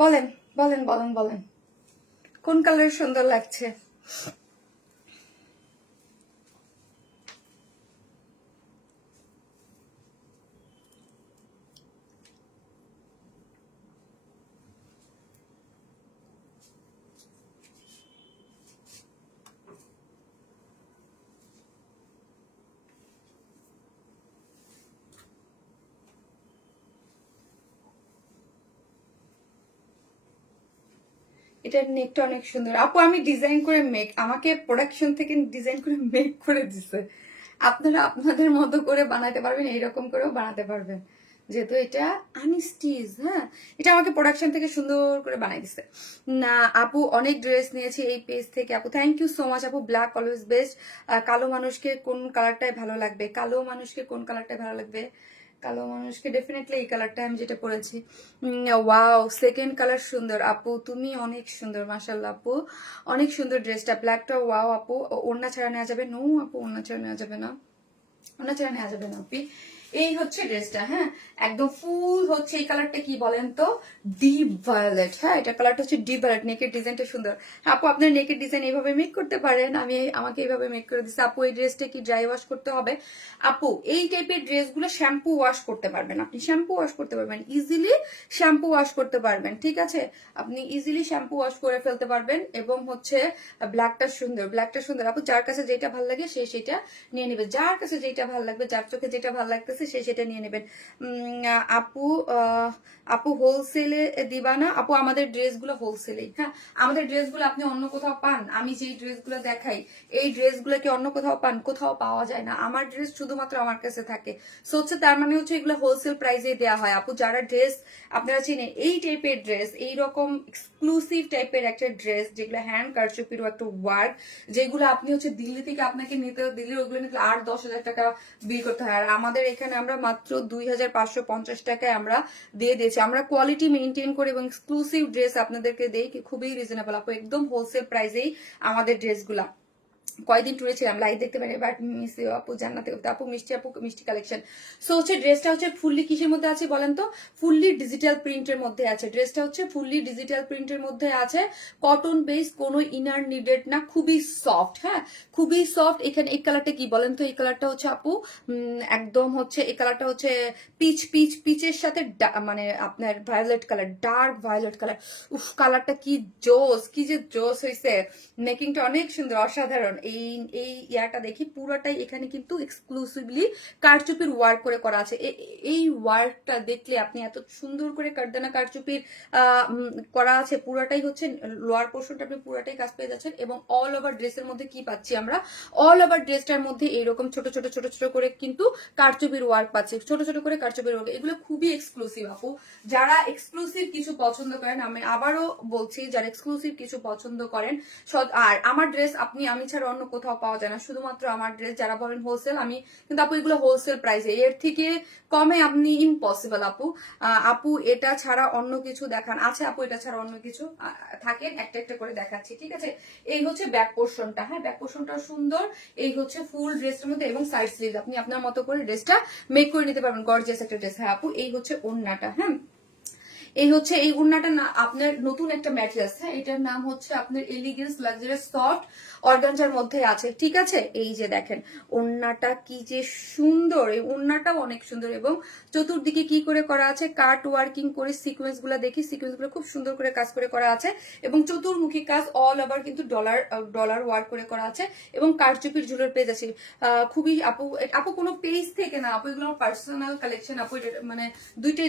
বলেন বলেন বলেন বলেন কোন কালার সুন্দর লাগছে? এটার নেকটা অনেক সুন্দর আপু, আমি ডিজাইন করে মেক, আমাকে প্রোডাকশন থেকে ডিজাইন করে মেক করে দিছে। আপনারা আপনাদের মতো করে বানাতে পারবেন, এইরকম করেও বানাতে পারবেন, যেহেতু এটা আনস্টিচ। হ্যাঁ, এটা আমাকে প্রোডাকশন থেকে সুন্দর করে বানাই দিছে। না আপু, অনেক ড্রেস নিয়েছি এই পেজ থেকে আপু, থ্যাংক ইউ সো মাচ আপু। Black always best. কালো মানুষকে কোন কালারটাই ভালো লাগবে? কালো মানুষকে কোন কালারটাই ভালো লাগবে? কালো মানুষকে ডেফিনেটলি এই কালারটা আমি যেটা পরেছি। ওয়াও, সেকেন্ড কালার সুন্দর আপু, তুমি অনেক সুন্দর মাশাআল্লাহ আপু, অনেক সুন্দর ড্রেসটা, ব্ল্যাকটা। ওয়াও আপু, ওড়না ছাড়া নেওয়া যাবে? নো আপু, ওড়না ছাড়া নেওয়া যাবে না, ওড়না ছাড়া নেওয়া যাবে না আপি। এই হচ্ছে ড্রেসটা। হ্যাঁ, একদম ফুল হচ্ছে এই কালারটা কি বলেন তো, ডিপ ভায়োলেট। হ্যাঁ, এটা কালারটা হচ্ছে ডিপ ভায়োলেট। নেকের ডিজাইনটা সুন্দর আপু, আপনার নেকের ডিজাইন এইভাবে মেক করতে পারেন, আমাকে এইভাবে মেক করে দিচ্ছে আপু। এই ড্রেসটা কি ড্রাই ওয়াশ করতে হবে? আপু, এই টাইপের ড্রেসগুলো শ্যাম্পু ওয়াশ করতে পারবেন, আপনি শ্যাম্পু ওয়াশ করতে পারবেন, ইজিলি শ্যাম্পু ওয়াশ করতে পারবেন, ঠিক আছে? আপনি ইজিলি শ্যাম্পু ওয়াশ করে ফেলতে পারবেন। এবং হচ্ছে ব্ল্যাকটা সুন্দর, ব্ল্যাকটা সুন্দর আপু, যার কাছে যেটা ভালো লাগে সে সেটা নিয়ে নেবে, যার কাছে যেটা ভালো লাগবে, যার চোখে যেটা ভালো লাগতেছে সে সেটা নিয়ে নেবেন। আপু আপু হোলসেলে দিবা না? আপু, আমাদের ড্রেসগুলো হোলসেলেই। হ্যাঁ, আমাদের ড্রেসগুলো আপনি অন্য কোথাও পান? আমি যেই ড্রেসগুলো দেখাই এই ড্রেসগুলো কি অন্য কোথাও পান? কোথাও পাওয়া যায় না, আমার ড্রেস শুধুমাত্র আমার কাছে থাকে। সো হচ্ছে তার মানে হচ্ছে এগুলো হোলসেল প্রাইসে দেওয়া হয় আপু। যারা ড্রেস আপনারা চিনেন এই টাইপের ড্রেস, এইরকম এক্সক্লুসিভ টাইপের একটা ড্রেস, যেগুলো হ্যান্ড কারচুপিরও একটা ওয়ার্ক, যেগুলো আপনি হচ্ছে দিল্লি থেকে আপনাকে নিতে, দিল্লির ওগুলো নিতে 8-10 হাজার টাকা বিল করতে হয়, আর আমাদের এখানে আমরা মাত্র 2550 টাকায় আমরা দিয়ে দিয়েছি। আমরা কোয়ালিটি মেনটেন করে এবং এক্সক্লুসিভ ড্রেস আপনাদেরকে দেই খুবই রিজনেবল আপু, একদম হোলসেল প্রাইসেই আমাদের ড্রেসগুলা। কয়দিন টুরে ছিলাম, লাইভ দেখতে পারি, বাট মিস আপু, জান্নাতে আপু, মিষ্টি কালেকশন। সো হচ্ছে ড্রেসটা হচ্ছে ফুললি কিসের মধ্যে আছে বলেন তো? ফুললি ডিজিটাল প্রিন্টের মধ্যে আছে ড্রেসটা, হচ্ছে ফুললি ডিজিটাল প্রিন্টের মধ্যে আছে, কটন বেস, কোনো ইনার নিডেড না, খুবই সফট। হ্যাঁ, খুবই সফট। এখানে এই কালারটা কি বলেন তো? এই কালারটা হচ্ছে আপু একদম হচ্ছে, এই কালারটা হচ্ছে পিচের সাথে মানে আপনার violet colour, dark violet colour. উফ, কালারটা কি জোস, কি যে জোস হয়েছে, মেকিংটা অনেক সুন্দর, অসাধারণ। এই এই ইয়াটা দেখি পুরোটাই এখানে কিন্তু এক্সক্লুসিভলি কারচুপির ওয়ার্ক করে করা আছে। এই ওয়ার্কটা দেখলে আপনি এত সুন্দর করে কারদানা কারচুপির করা আছে, পুরোটাই হচ্ছে লোয়ার পোর্শনটা আপনি পুরোটাই কাজ পেয়ে যাচ্ছেন। এবং অল ওভার ড্রেসের মধ্যে কি পাচ্ছি আমরা? অল ওভার ড্রেসটার মধ্যে এইরকম ছোট ছোট ছোট ছোট করে কিন্তু কারচুপির ওয়ার্ক পাচ্ছি, ছোট ছোট করে কারচুপির ওয়ার্ক। এগুলো খুবই এক্সক্লুসিভ আপু, যারা এক্সক্লুসিভ কিছু পছন্দ করেন, আমি আবারও বলছি, যারা এক্সক্লুসিভ কিছু পছন্দ করেন। আর আমার ড্রেস আমি ছাড়া অন্য কোথাও পাওয়া যায় না, শুধুমাত্র আমার ড্রেস। যারা বলেন হোলসেল, আমি কিন্তু আপু এগুলো হোলসেল প্রাইসে, এর থেকে কমে আপনি ইম্পসিবল আপু। আপু, এটা ছাড়া অন্য কিছু দেখান। আচ্ছা আপু, এটা ছাড়া অন্য কিছু থাকেন, একটা একটা করে দেখাচ্ছি, ঠিক আছে? এই হচ্ছে ব্যাক পোর্শনটা। হ্যাঁ, ব্যাক পোর্শনটা সুন্দর। এই হচ্ছে ফুল ড্রেসের মধ্যে, এবং সাইড স্লিভ আপনি আপনার মতো করে ড্রেসটা মেক করে নিতে পারবেন, গর্জিয়াস একটা ড্রেস। হ্যাঁ আপু, এই হচ্ছে ওড়নাটা। হ্যাঁ, এই হচ্ছে এই ওড়নাটা না আপনার নতুন একটা ম্যাটেরিয়ালস। হ্যাঁ, এটার নাম হচ্ছে আপনার এলিগেন্স লাক্সারিয়াস সফট অর্গানজার মধ্যে আছে, ঠিক আছে? এই যে দেখেন ওড়নাটা কি যে সুন্দর, এই ওড়নাটাও অনেক সুন্দর। এবং চতুর্দিকে কি করে করা আছে, কাট ওয়ার্কিং করে সিকোয়েন্স গুলা দেখি, সিকোয়েন্স গুলো খুব সুন্দর করে কাজ করে করা আছে। এবং চতুর্মুখী কাজ, অল ওভার কিন্তু ডলার ওয়ার্ক করে করা আছে। এবং কারচুপির ঝুলের পেজ আছে। খুবই আপু কোনো পেজ থেকে না আপু, এগুলো পার্সোনাল কালেকশন আপু। মানে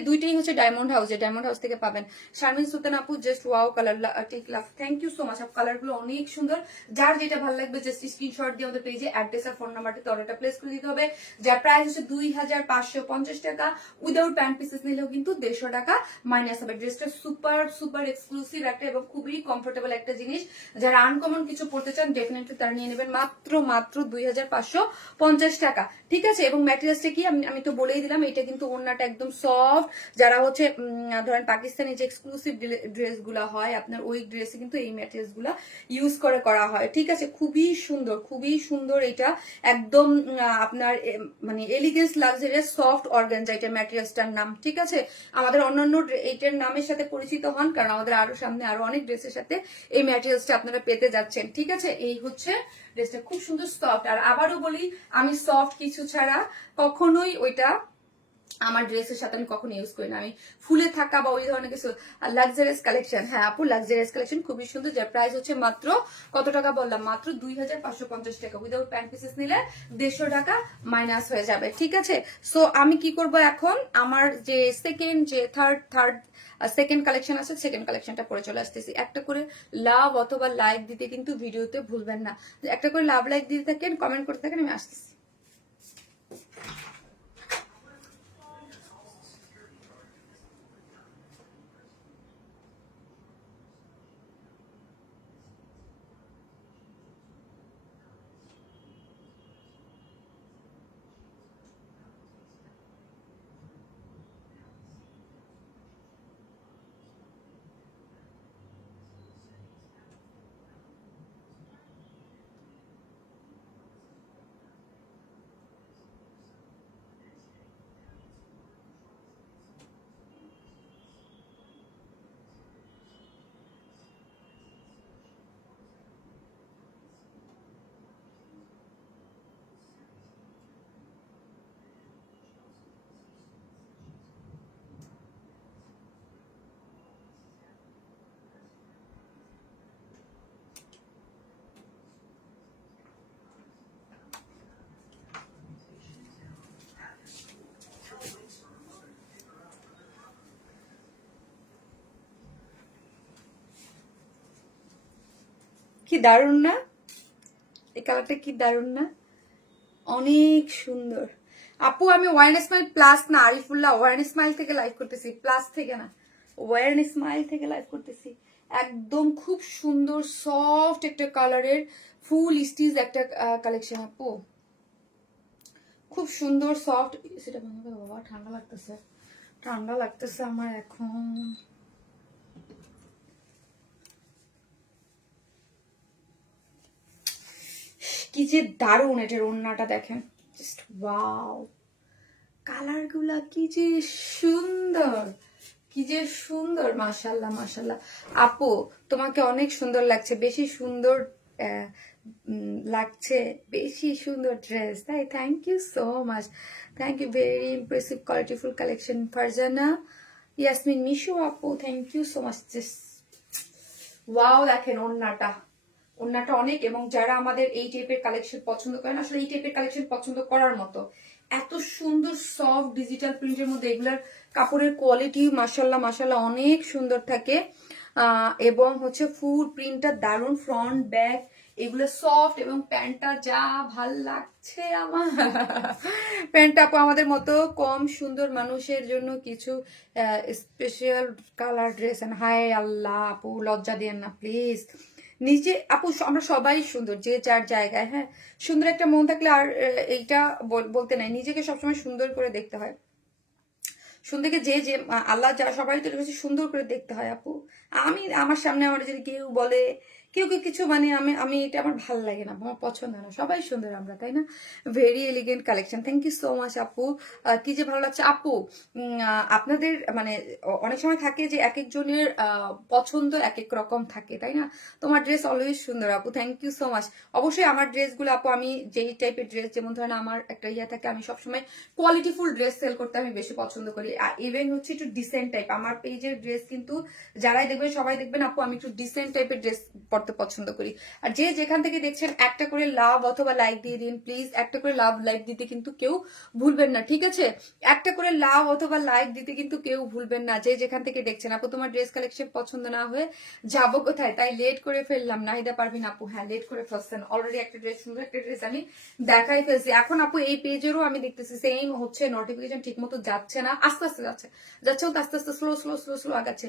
দুইটাই হচ্ছে ডায়মন্ড হাউস হাউস থেকে পাবেন। শারমিন সুলতান আপু just wow colour, take love, thank you so much আপু, কালারগুলো অনেক সুন্দর। যার যেটা ভালো লাগবে জাস্ট স্ক্রিনশট দিয়ে আমাদের পেজে অ্যাড্রেস আর ফোন নাম্বারটিতে অর্ডারটা প্লেস করে দিতে হবে, যার প্রাইস হচ্ছে 2550 টাকা। উইদাউট প্যান্ট পিসেস নিলেও কিন্তু 150 টাকা মাইনাস হবে। ড্রেসটা সুপার সুপার এক্সক্লুসিভ একটা এবং খুবই কমফোর্টেবল একটা জিনিস। যারা আনকমন কিছু পড়তে চান ডেফিনেটলি তারা নিয়ে নেবেন মাত্র মাত্র 2550 টাকা, ঠিক আছে। এবং ম্যাটেরিয়ালসটা কি আমি তো বলেই দিলাম, এটা কিন্তু ওড়নাটা একদম সফট। যারা হচ্ছে ধরেন পাকিস্তানি যে এক্সক্লুসিভ ড্রেস গুলা হয় আপনার, ওই ড্রেসে কিন্তু এই ম্যাটেরিয়ালস গুলা ইউজ করে করা হয়, ঠিক আছে। খুবই সুন্দর, খুবই সুন্দর। এটা একদম আপনার মানে এলিগেন্স লাক্সারিয়াস সফট অর্গানজা, এটা ম্যাটেরিয়ালসটার নাম, ঠিক আছে। আমাদের অন্যান্য এইটার নামের সাথে পরিচিত হন, কারণ আমাদের আরো সামনে আরো অনেক ড্রেসের সাথে এই ম্যাটেরিয়ালসটা আপনারা পেতে যাচ্ছেন, ঠিক আছে। এই হচ্ছে ড্রেসটা, খুব সুন্দর সফট। আর আবারও বলি, আমি সফট কিছু ছাড়া কখনোই ওইটা আমার ড্রেসের সাথে আমি কখনো ইউজ করি না। আমি ফুলে থাকা বা ওই ধরনের কিছু লাক্সারিয়াস কালেকশন, হ্যাঁ আপু লাক্সারিয়াস কালেকশন খুবই সুন্দর, যার প্রাইস হচ্ছে মাত্র কত টাকা বললাম, মাত্র 2550 টাকা। উইদাউট প্যান্ট পিসেস নিলে 150 টাকা মাইনাস হয়ে যাবে, ঠিক আছে। সো আমি কি করব এখন, আমার যে সেকেন্ড যে থার্ড সেকেন্ড কালেকশন আছে, সেকেন্ড কালেকশনটা পরে চলে আসতেছি। একটা করে লাভ অথবা লাইক দিতে কিন্তু ভিডিওতে ভুলবেন না, একটা করে লাভ লাইক দিতে থাকেন, কমেন্ট করতে থাকেন, আমি আসতেছি। কি দারুণ না, এই কালারটা কি দারুণ না, অনেক সুন্দর। আপু আমি ওয়ারেন স্মাইল প্লাস না, আরিফুল্লাহ ওয়ারেন স্মাইল থেকে লাইভ করতেছি, প্লাস থেকে না, ওয়ারেন স্মাইল থেকে লাইভ করতেছি। একদম খুব সুন্দর সফট একটা কালারের ফুল স্টিচ একটা কালেকশন আপু, খুব সুন্দর সফট। সেটা বন্ধ করে বাবা, ঠান্ডা লাগতেছে, ঠান্ডা লাগতেছে আমার এখন। কি যে দারুণ এটার ওড়নাটা দেখেন, জাস্ট ওয়াও, কালার গুলা কি যে সুন্দর, কি যে সুন্দর, মাশাল্লাহ মাশাল্লাহ। আপু তোমাকে অনেক সুন্দর লাগছে, বেশি সুন্দর লাগছে, বেশি সুন্দর ড্রেস, তাই thank you so much, thank you, very impressive qualityful collection. Farzana Yasmin Mishu আপু thank you so much, just wow. দেখেন ওড়নাটা, ওড়নাটা অনেক, এবং যারা আমাদের এই টাইপের কালেকশন পছন্দ করেন, আসলে এই টাইপের কালেকশন পছন্দ করার মতো, এত সুন্দর সফট ডিজিটাল প্রিন্টের মধ্যে এগুলার কাপড়ের কোয়ালিটি মাশাল্লাহ মাশাল্লাহ অনেক সুন্দর থাকে। এবং হচ্ছে ফুল প্রিন্টটা দারুণ, ফ্রন্ট ব্যাক এগুলো সফট, এবং প্যান্টটা যা ভাল লাগছে আমার। প্যান্টটা আপু আমাদের মতো কম সুন্দর মানুষের জন্য কিছু স্পেশাল কালার ড্রেস, হায় আল্লাহ আপু লজ্জা দেন না প্লিজ। নিজে আপু আমরা সবাই সুন্দর, যে যার জায়গায়, হ্যাঁ সুন্দর একটা মন থাকলে আর এইটা বলতে নাই, নিজেকে সবসময় সুন্দর করে দেখতে হয়। সুন্দরকে যে যে আল্লাহ যা সবাই তৈরি করেছে সুন্দর করে দেখতে হয় আপু। আমি আমার সামনে আমার যদি কেউ বলে কেউ কেউ কিছু, মানে আমি আমি এটা আমার ভালো লাগে না, আমার পছন্দ না, সবাই সুন্দর আমরা, তাই না। Very elegant collection, thank you so much আপু। কি যে ভালো লাগছে আপু। আপনাদের মানে অনেক সময় থাকে যে এক একজনের পছন্দ এক এক রকম থাকে, তাই না। তোমার ড্রেস অলওয়েজ সুন্দর আপু, থ্যাংক ইউ সো মাচ। অবশ্যই আমার ড্রেসগুলো আপু, আমি যেই টাইপের ড্রেস, যেমন ধরেন আমার একটা ইয়ে থাকে, আমি সবসময় কোয়ালিটিফুল ড্রেস সেল করতে আমি বেশি পছন্দ করি। ইভেন হচ্ছে একটু ডিসেন্ট টাইপ, আমার পেজের ড্রেস কিন্তু যারাই দেখবেন সবাই দেখবেন আপু আমি একটু ডিসেন্ট টাইপের ড্রেস পড়তে পড়তে পছন্দ করি। আর যে যেখান থেকে দেখছেন একটা করে লাভ অথবা লাইক দিয়ে দিন প্লিজ, একটা করে লাভ লাইক দিতে কিন্তু কেউ ভুলবেন না, ঠিক আছে? একটা করে লাভ অথবা লাইক দিতে কিন্তু কেউ ভুলবেন না, যে যেখান থেকে দেখছেন। আপু তোমার ড্রেস কালেকশন পছন্দ না হয়ে যাবো কোথায়, তাই লেট করে ফেললাম। নাহিদা পারভিন আপু, হ্যাঁ লেট করে ফেলছেন, অলরেডি একটা ড্রেস, সুন্দর একটা ড্রেস আমি দেখাই ফেলছি। এখন আপু এই পেজেরও আমি দেখতেছি সেম হচ্ছে, নোটিফিকেশন ঠিক মতো যাচ্ছে না, আস্তে আস্তে যাচ্ছে, যাচ্ছেও তো আস্তে আস্তে, স্লো স্লো স্লো স্লো আগাচ্ছে।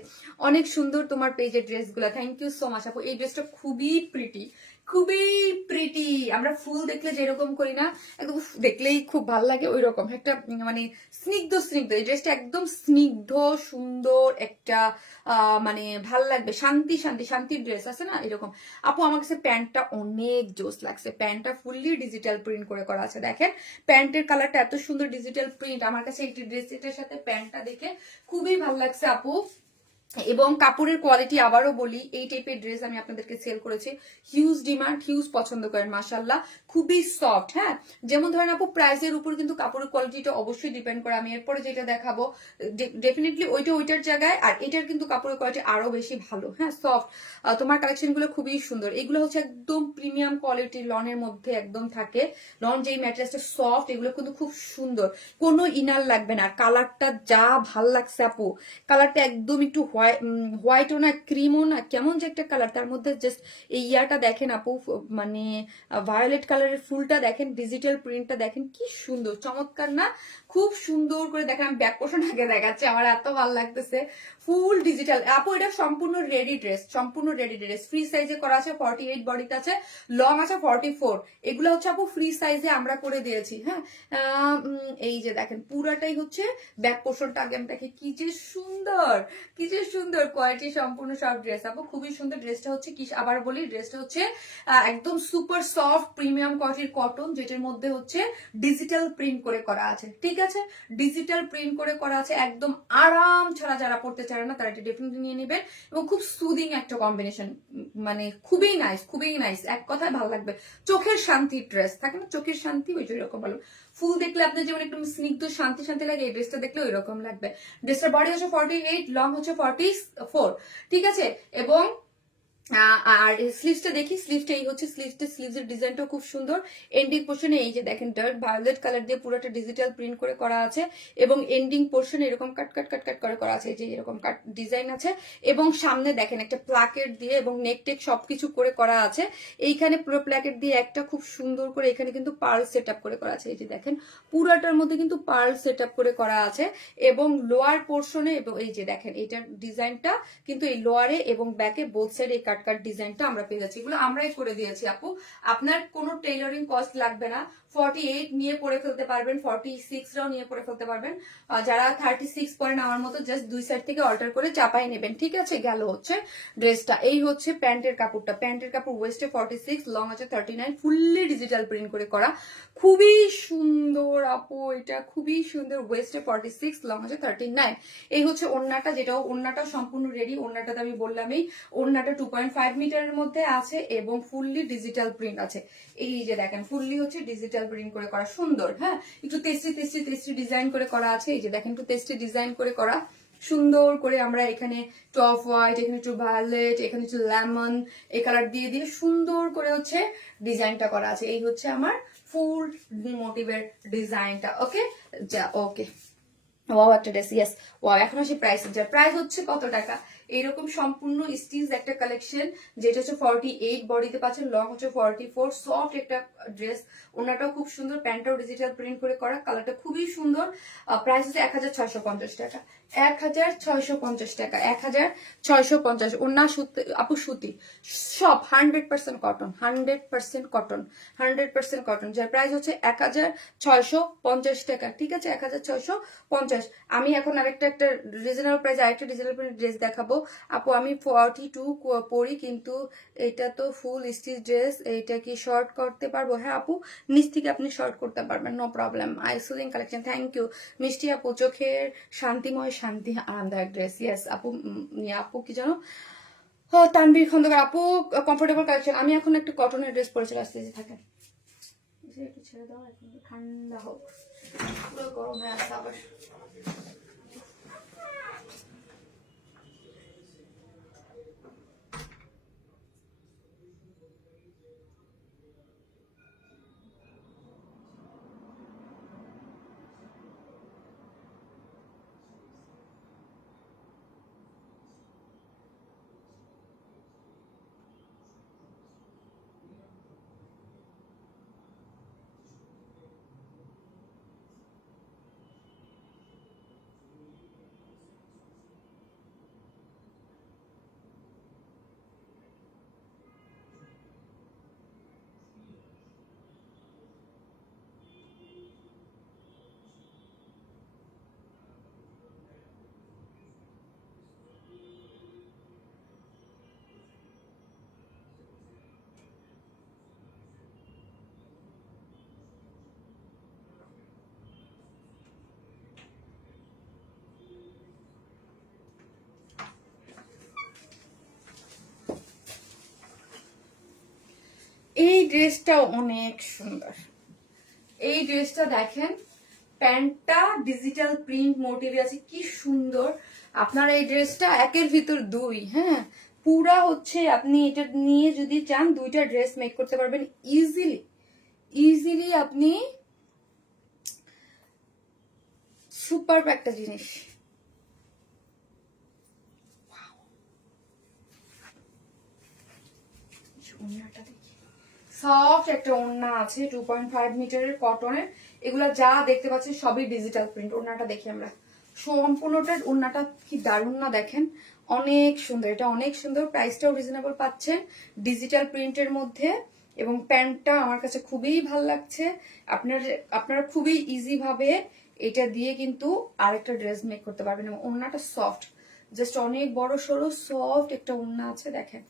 অনেক সুন্দর তোমার পেজের ড্রেসগুলো, থ্যাংক ইউ সো মাচ আপু। এই ড্রেসটা খুবই প্রিটি, খুবই প্রিটি। আমরা ফুল দেখলে যেরকম করি না, একদম দেখলেই খুব ভাল লাগে ওই রকম একটা মানে স্নিগ্ধ স্নিগ্ধ, এই ড্রেসটা একদম স্নিগ্ধ সুন্দর একটা মানে ভাল লাগবে, শান্তি শান্তি শান্তির ড্রেস আছে না এরকম। আপু আমার কাছে প্যান্টটা অনেক জোস লাগছে, প্যান্টটা ফুললি ডিজিটাল প্রিন্ট করে করা আছে, দেখেন প্যান্টের কালারটা এত সুন্দর ডিজিটাল প্রিন্ট। আমার কাছে এই ড্রেসটার সাথে প্যান্টটা দেখে খুবই ভালো লাগছে আপু। এবং কাপড়ের কোয়ালিটি আবারও বলি, এই টাইপের ড্রেস আমি আপনাদেরকে সেল করেছি, হিউজ ডিমান্ড, হিউজ পছন্দ করেন মাশাল্লাহ, খুবই সফট। হ্যাঁ, যেমন ধরেন আপু প্রাইসের উপর কিন্তু কাপড়ের কোয়ালিটিটা অবশ্যই ডিপেন্ড করে। আমি এরপরে যেটা দেখাবো ডেফিনেটলি ওইটা ওইটার জায়গায়, আর এটার কিন্তু কাপড়ের কোয়ালিটি আরো বেশি ভালো। হ্যাঁ, সফট। তোমার কালেকশন গুলো খুবই সুন্দর, এগুলো হচ্ছে একদম প্রিমিয়াম কোয়ালিটির, লনের মধ্যে একদম থাকে। লন যেই ম্যাটেরিয়ালসটা সফট, এগুলো কিন্তু খুব সুন্দর, কোনো ইনার লাগবে না। কালারটা যা ভাল লাগছে আপু, কালারটা একদম একটু হোয়াইটও না ক্রিমও না, কেমন যে একটা কালার, তার মধ্যে জাস্ট এই ইয়াটা দেখেন আপু, মানে ভায়োলেট কালারের ফুলটা দেখেন, ডিজিটাল প্রিন্টটা দেখেন, কি সুন্দর চমৎকার না, খুব সুন্দর করে দেখেন। আমি ব্যাক পোর্শন আগে দেখাচ্ছি, আমার এত ভালো লাগতেছে, ফুল ডিজিটাল আপু। এটা সম্পূর্ণ রেডি ড্রেস, সম্পূর্ণ রেডি ড্রেস, ফ্রি সাইজে করা আছে, 48 বডিতে আছে, লং আছে 44। এগুলো হচ্ছে আপু ফ্রি সাইজে আমরা করে দিয়েছি। হ্যাঁ, এই যে দেখেন পুরাটাই হচ্ছে ব্যাক পোর্শনটা আগে আমি দেখি, কি যে সুন্দর, কি যে সুন্দর কোয়ালিটি সম্পূর্ণ সব ড্রেস আপু, খুবই সুন্দর। ড্রেসটা হচ্ছে কি আবার বলি, ড্রেসটা হচ্ছে একদম সুপার সফট প্রিমিয়াম কোয়ালিটির কটন, যেটার মধ্যে হচ্ছে ডিজিটাল প্রিন্ট করে করা আছে, ঠিক আছে? ডিজিটাল প্রিন্ট করে করা আছে, একদম আরাম ছাড়া যারা পড়তে চায় না তারা এটা ডেফিনেটলি নিয়ে নেবেন। এবং খুব সুদিং একটা কম্বিনেশন, মানে খুবই নাইস, খুবই নাইস, এক কথায় ভালো লাগবে। চোখের শান্তির ড্রেস থাকে না, চোখের শান্তি, ওই রকম ভালো। ফুল দেখলে আপনার যেমন একদম স্নিগ্ধ শান্তি শান্তি লাগে, এই ড্রেসটা দেখলে ওই রকম লাগবে। ড্রেসটার বডি হচ্ছে 48, লং হচ্ছে 44, ঠিক আছে? এবং আর স্লিভসটা দেখি, স্লিভসটা এই হচ্ছে স্লিভসটা, স্লিভসের ডিজাইনটা খুব সুন্দর। এন্ডিং পোর্শনে এই যে দেখেন ডার্ক ভায়োলেট কালার দিয়ে পুরোটা ডিজিটাল প্রিন্ট করে করা আছে, এবং এন্ডিং পোর্শনে এরকম কাট কাট কাট কাট করে করা আছে, এই যে এরকম কাট ডিজাইন আছে। এবং সামনে দেখেন একটা প্লাকেট দিয়ে এবং নেক টেক সবকিছু করে করা আছে। এইখানে পুরো প্লাকেট দিয়ে একটা খুব সুন্দর করে এখানে কিন্তু পার্ল সেট আপ করে করা আছে, এই যে দেখেন পুরাটার মধ্যে কিন্তু পার্ল সেট আপ করে করা আছে। এবং লোয়ার পোর্শনে, এবং এই যে দেখেন এইটার ডিজাইনটা কিন্তু এই লোয়ারে এবং ব্যাকে বোথ সাইড এই কাট ডিজাইনটা আমরা পেয়ে যাচ্ছি, এগুলো আমরাই করে দিয়েছি আপু। আপনার কোনো টেইলরিং কস্ট লাগবে না, 48 নিয়ে পরে ফেলতে পারবেন, 46রাও নিয়ে পরে ফেলতে পারবেন। যারা 36 পরেন আমার মতো জাস্ট দুই সাইড থেকে অল্টার করে চাপাই নেবেন, ঠিক আছে? গেল হচ্ছে ড্রেসটা। এই হচ্ছে প্যান্টের কাপড়টা, প্যান্টের কাপড় ওয়েস্টে 46, লং আছে 39, ফুললি ডিজিটাল প্রিন্ট করে করা, খুবই সুন্দর আপু, এটা খুবই সুন্দর। ওয়েস্টে 46, লং আছে 39। এই হচ্ছে ওড়নাটা, যেটাও ওড়নাটা সম্পূর্ণ রেডি। ওড়নাটাতে আমি বললামই, ওড়নাটা 2.5 মিটারের মধ্যে আছে এবং ফুললি ডিজিটাল প্রিন্ট আছে। এই যে দেখেন ফুললি হচ্ছে ডিজিটাল প্রিন্ট করে করা, সুন্দর। হ্যাঁ, একটু তেস্টি তেস্টি তেস্টি ডিজাইন করে করা আছে, এই যে দেখেন একটু তেস্টি ডিজাইন করে করা, সুন্দর করে। আমরা এখানে টপ হোয়াইট, এখানে একটু ভায়োলেট, এখানে একটু লেমন, এই কালার দিয়ে দিয়ে সুন্দর করে হচ্ছে ডিজাইনটা করা আছে। এই হচ্ছে আমার ফুল মোটিভের ডিজাইনটা। ওকে, যা ওকে, ওয়াও একটা ড্রেস, ইয়েস ওয়াও। এখন আসি প্রাইস, যার প্রাইস হচ্ছে কত টাকা। এইরকম সম্পূর্ণ স্টিচ একটা কালেকশন, যেটা হচ্ছে 48 বডিতে পাচ্ছেন, লং হচ্ছে 44, সফট একটা ড্রেস। ওনাটাও খুব সুন্দর, প্যান্টটাও ডিজিটাল প্রিন্ট করে করা, কালারটা খুবই সুন্দর। প্রাইস হচ্ছে 1650 টাকা, 1650 টাকা, 1650। ওনা সুতি আপু, সুতি সব 100% কটন, 100% কটন, 100% কটন, যার প্রাইস হচ্ছে 1650 টাকা, ঠিক আছে? 1650। আমি এখন আরেকটা একটা রিজনেবল প্রাইস আরেকটা ডিজিটাল ড্রেস দেখাবো আপু। আমি 42 পরি, কিন্তু এটা তো ফুল স্টিচ ড্রেস, এটা কি শর্ট করতে পারবো? হ্যাঁ আপু, নিচ থেকে আপনি শর্ট করতে পারবেন, নো প্রবলেম। আইসুলিং কালেকশন, থ্যাংক ইউ মিষ্টি আপু। চোখের শান্তিময় শান্তি আরামদায়ক ড্রেস, ইয়েস আপু। আপু কি জানো, তানবীর খন্দকার আপু, কমফোর্টেবল কালেকশন। আমি এখন একটা কটনের ড্রেস পরে চলে আসতেছি, থাকেন একটু ছেড়ে দাও, এখন ঠান্ডা হোক, পুরো গরম হয়ে আসছে আবার। এই ড্রেসটা অনেক সুন্দর। এই ড্রেসটা দেখেন, প্যান্টটা ডিজিটাল প্রিন্ট মোটিভে আছে, কি সুন্দর। আপনার এই ড্রেসটা একের ভিতর দুই, হ্যাঁ পুরা হচ্ছে আপনি এটা নিয়ে যদি চান দুইটা ড্রেস মেক করতে পারবেন ইজিলি। ইজিলি আপনি সুপার একটা জিনিস। সফট একটা ওড়না আছে 2.5 মিটারের কটনের, এগুলা যা দেখতে পাচ্ছেন সবই ডিজিটাল প্রিন্ট। ওড়নাটা দেখি আমরা, সম্পূর্ণটা ওড়নাটা কি দারুণ না, দেখেন অনেক সুন্দর, এটা অনেক সুন্দর। প্রাইসটাও রিজনেবল পাচ্ছেন ডিজিটাল প্রিন্টের মধ্যে, এবং প্যান্টটা আমার কাছে খুবই ভাল লাগছে। আপনারা খুবই ইজি ভাবে এটা দিয়ে কিন্তু আরেকটা ড্রেস মেক করতে পারবেন। এবং ওড়নাটা সফট, জাস্ট অনেক বড় সড়ো সফট একটা ওড়না আছে, দেখেন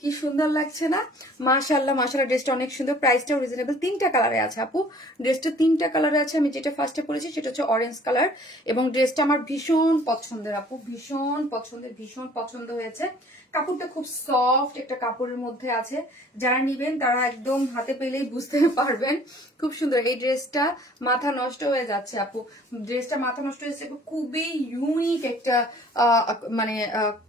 কি সুন্দর লাগছে না। মাশাআল্লাহ মাশাআল্লাহ, ড্রেসটা অনেক সুন্দর, প্রাইসটাও রিজনেবল। 3টা কালারে আছে আপু, ড্রেসটা 3টা কালারে আছে। আমি যেটা ফার্স্টে পরেছি সেটা হচ্ছে অরেঞ্জ কালার, এবং ড্রেসটা আমার ভীষণ পছন্দের আপু, ভীষণ পছন্দের, ভীষণ পছন্দ হয়েছে। কাপড়টা খুব সফট একটা কাপড়ের মধ্যে আছে, যারা নিবেন তারা একদম হাতে পেলেই বুঝতে পারবেন খুব সুন্দর। এই ড্রেসটা মাথা নষ্ট হয়ে যাচ্ছে আপু, ড্রেসটা মাথা নষ্ট হয়েছে, খুবই ইউনিক একটা মানে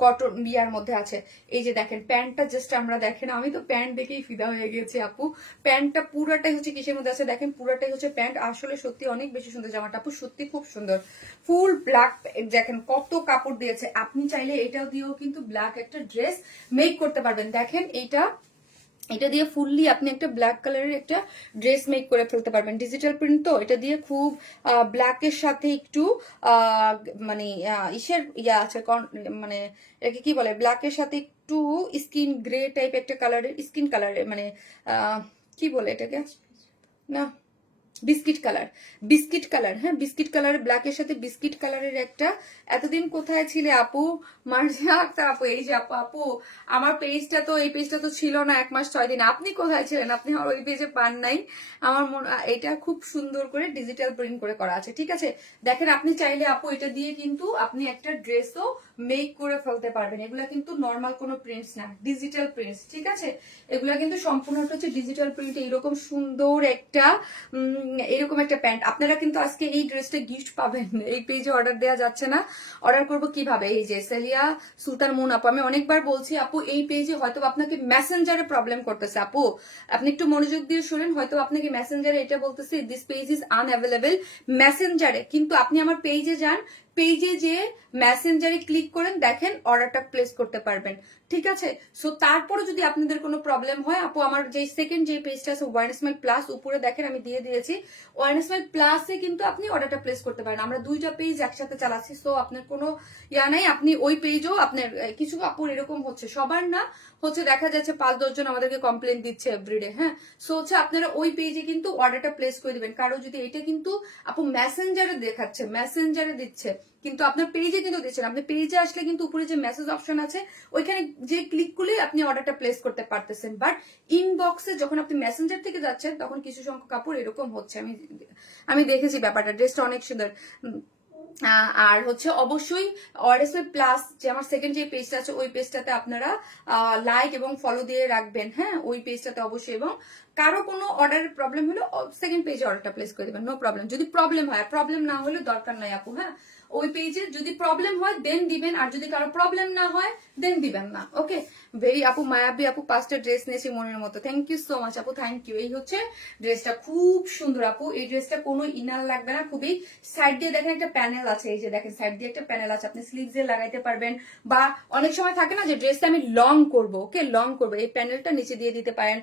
কটন বিয়ার মধ্যে আছে। এই যে দেখেন প্যান্টটা জাস্ট আমরা দেখেন, আমি তো প্যান্ট দেখেই ফিদা হয়ে গেছি আপু। প্যান্টটা পুরাটাই হচ্ছে কিসের মধ্যে আছে দেখেন, পুরাটাই হচ্ছে প্যান্ট। আসলে সত্যি অনেক বেশি সুন্দর জামাটা আপু, সত্যি খুব সুন্দর। ফুল ব্ল্যাক, দেখেন কত কাপড় দিয়েছে। আপনি চাইলে এটাও দিয়েও কিন্তু ব্ল্যাক একটা ড্রেস মেক করতে পারবেন। দেখেন এটা দিয়ে ফুললি আপনি একটা ব্ল্যাক কালারের একটা ড্রেস মেক করে ফেলতে পারবেন। ডিজিটাল প্রিন্ট তো, এটা দিয়ে খুব ব্ল্যাকের সাথে একটু মানে ইসের ইয়া আছে, মানে এটাকে কি বলে, ব্ল্যাকের সাথে একটু স্কিন গ্রে টাইপ একটা কালারের, স্কিন কালারের মানে কি বলে এটাকে, না বিস্কিট কালার, বিস্কিট কালার, হ্যাঁ বিস্কিট কালার, ব্ল্যাকের সাথে বিস্কিট কালারের একটা। এতদিন কোথায় ছিলে আপু মার্জিয়া আক্তার আপু? এই যে আপু, আপু আমার পেজটা তো, এই পেজটা তো ছিল না 1 মাস 6 দিন, আপনি কোথায় ছিলেন? আপনি আমার ওই পেজে পান নাই। আমার এটা খুব সুন্দর করে ডিজিটাল প্রিন্ট করে করা আছে, ঠিক আছে। দেখেন আপনি চাইলে আপু এটা দিয়ে কিন্তু আপনি একটা ড্রেসও মেক করে ফেলতে পারবেন। এগুলা কিন্তু নর্মাল কোনো প্রিন্টস না, ডিজিটাল প্রিন্টস, ঠিক আছে। এগুলা কিন্তু সম্পূর্ণটা হচ্ছে ডিজিটাল প্রিন্ট। এইরকম সুন্দর একটা এরকম একটা প্যান্ট আপনারা কিন্তু আজকে এই ড্রেসটা গিফট পাবেন। এই পেজে অর্ডার দেওয়া যাচ্ছে না, অর্ডার করবো কিভাবে? এই যে সেলিয়া সুলতান মুন আপু, আমি অনেকবার বলছি আপু এই পেজে হয়তো আপনাকে মেসেঞ্জারে প্রবলেম করতেছে। আপু আপনি একটু মনোযোগ দিয়ে শুনেন, হয়তো আপনাকে মেসেঞ্জারে এটা বলতেছে দিস পেজ ইজ আনঅ্যাভেলেবল মেসেঞ্জারে, কিন্তু আপনি আমার পেজে যান, পেজে যে মেসেঞ্জারে ক্লিক করেন, দেখেন অর্ডারটা প্লেস করতে পারবেন, ঠিক আছে। সো তারপরে যদি আপনাদের কোনো প্রবলেম হয় আপু, আমার যে সেকেন্ড যে পেজটা আছে ওয়ান স্মাইল প্লাস, উপরে দেখেন আমি দিয়ে দিয়েছি, ওয়ান স্মাইল প্লাসে কিন্তু আপনি অর্ডারটা প্লেস করতে পারেন। আমরা দুইটা পেজ একসাথে চালাচ্ছি, সো আপনার কোনো ইয়া নাই, আপনি ওই পেজও আপনার কিছু আপুর এরকম হচ্ছে, সবার না হচ্ছে, দেখা যাচ্ছে 5-10 জন আমাদেরকে কমপ্লেন দিচ্ছে এভরিডে, হ্যাঁ। সো হচ্ছে আপনারা ওই পেজে কিন্তু অর্ডারটা প্লেস করে দিবেন। কারো যদি এটা কিন্তু আপু মেসেঞ্জারে দেখাচ্ছে, মেসেঞ্জারে দিচ্ছে, কিন্তু আপনার পেজে কিন্তু দিচ্ছেন। আপনি পেজে আসলে কিন্তু উপরে যে মেসেজ অপশন আছে ওইখানে যে ক্লিক করলে আপনি অর্ডারটা প্লেস করতে পারতেছেন, বাট ইনবক্সে যখন আপনি মেসেঞ্জার থেকে যাচ্ছেন তখন কিছু সংখ্যক কাপড় এরকম হচ্ছে। আমি দেখেছি ব্যাপারটা, ড্রেসটা অনেক সুন্দর। আর হচ্ছে অবশ্যই অরএসএল প্লাস যে আমার সেকেন্ড যে পেজটা আছে ওই পেজটাতে আপনারা লাইক এবং ফলো দিয়ে রাখবেন, হ্যাঁ ওই পেজটাতে অবশ্যই। এবং কারো কোনো অর্ডারের প্রবলেম হলে সেকেন্ড পেজে অর্ডারটা প্লেস করে দেবেন, নো প্রবলেম। যদি প্রবলেম হয়, প্রবলেম না হলে দরকার নাই আপু, হ্যাঁ ওই পেজে যদি প্রবলেম হয় দেন দিবেন, আর যদি কারো প্রবলেম না হয় দেন দিবেন না, ওকে। ভেরি আপু মায়াবী আপু 5টা ড্রেস নিয়েছি মনের মতো, থ্যাংক ইউ সো মাচ আপু, থ্যাংক ইউ। এই হচ্ছে ড্রেসটা, খুব সুন্দর আপু। এই ড্রেসটা কোনো ইনার লাগবে না, খুবই সাইড দিয়ে দেখেন একটা প্যানেল আছে, এই যে দেখেন সাইড দিয়ে একটা প্যানেল আছে, আপনি স্লিভস এ লাগাইতে পারবেন। বা অনেক সময় থাকে না যে ড্রেসটা আমি লং করবো, ওকে লং করবো, এই প্যানেলটা নিচে দিয়ে দিতে পারেন,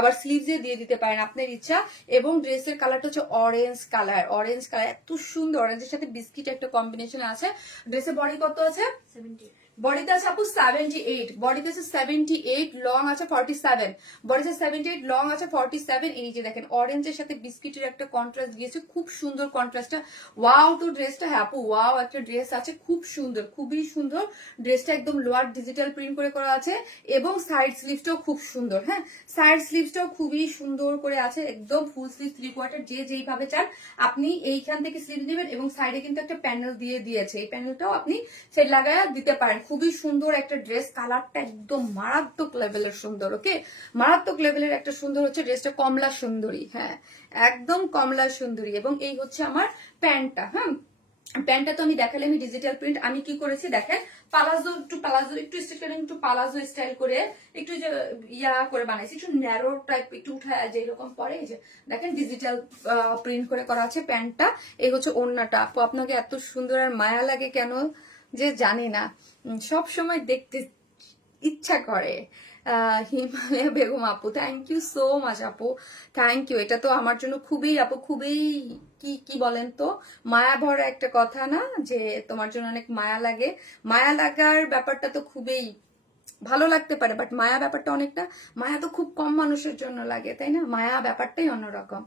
আবার স্লিভস এ দিয়ে দিতে পারেন, আপনার ইচ্ছা। এবং ড্রেসের কালারটা হচ্ছে অরেঞ্জ কালার, অরেঞ্জ কালার এত সুন্দর, অরেঞ্জের সাথে বিস্কিট একটা কম্বিনেশন আছে। ড্রেসের বডি কত আছে? 70। বডিতে আছে আপু 78, বডিতে আছে 78, লং আছে 47, বডিতে 78, লং আছে 47। এই যে দেখেন অরেঞ্জের সাথে বিস্কিটের একটা কন্ট্রাস্ট দিয়েছে, খুব সুন্দর কন্ট্রাস্টটা, ওয়াও তো ড্রেসটা, হ্যাঁ আপু ওয়াও একটা ড্রেস আছে, খুব সুন্দর, খুবই সুন্দর ড্রেসটা। একদম লোয়ার ডিজিটাল প্রিন্ট করে করা আছে, এবং সাইড স্লিভসটাও খুব সুন্দর, হ্যাঁ সাইড স্লিভসটাও খুবই সুন্দর করে আছে, একদম ফুল স্লিভ 3/4, যে যেইভাবে চান আপনি এইখান থেকে স্লিভ নেবেন, এবং সাইডে কিন্তু একটা প্যানেল দিয়ে দিয়েছে, এই প্যানেলটাও আপনি সেট লাগায় দিতে পারেন। খুবই সুন্দর একটা ড্রেস, কালারটা একদম মারাত্মক লেভেলের সুন্দর। ওকে, মারাত্মক লেভেলের একটা সুন্দর হচ্ছে ড্রেসটা, কমলা সুন্দরী, হ্যাঁ একদম কমলা সুন্দরী। এবং এই হচ্ছে আমার প্যান্টটা। হ্যাঁ, প্যান্টটা তো আমি দেখালে, আমি ডিজিটাল প্রিন্ট আমি কি করেছি দেখেন, পালাজো একটু স্টিচিং একটু পালাজো স্টাইল করে একটু যে ইয়া করে বানাইছি, একটু ন্যারো টাইপ একটু উঠায় যেরকম পরে, এই যে দেখেন ডিজিটাল প্রিন্ট করে করা আছে প্যান্টটা। এই হচ্ছে ওড়নাটা। আপু আপনাকে এত সুন্দর আর মায়া লাগে কেন যে জানি না, সব সময় দেখতে ইচ্ছা করে। হিমালয়া বেগম আপু, থ্যাংক ইউ সো মাচ আপু, থ্যাংক ইউ। এটা তো আমার জন্য খুবই আপু, খুবই কি কি বলেন তো, মায়া ভরা একটা কথা না, যে তোমার জন্য অনেক মায়া লাগে। মায়া লাগার ব্যাপারটা তো খুবই ভালো লাগতে পারে, বাট মায়া ব্যাপারটা অনেকটা, মায়া তো খুব কম মানুষের জন্য লাগে, তাই না? মায়া ব্যাপারটাই অন্যরকম।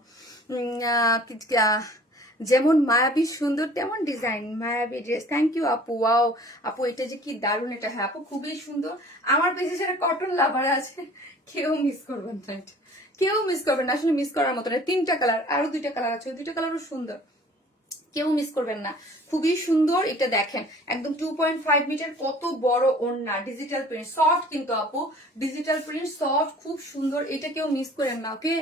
যেমন মায়াবী সুন্দর তেমন ডিজাইন, মায়াবী ড্রেস। থ্যাংক ইউ আপু, ওয়াও আপু এটা যে কি দারুণ, এটা হ্যাঁ আপু খুবই সুন্দর। আমার পেজে যারা কটন লাভার আছে কেউ মিস করবেন না, কেউ মিস করবেন না, আসলে মিস করার মতো না। 3টা কালার, আরো 2টা কালার আছে, ওই 2টা কালারও সুন্দর, কেউ মিস করবেন না, খুবই সুন্দর। এটা দেখেন একদম 2.5 মিটার, কত বড় ওড়না, ডিজিটাল প্রিন্ট, সফট কিন্তু আপু, ডিজিটাল প্রিন্ট সফট, খুব সুন্দর। এটা কেউ মিস করেন না। ওকে,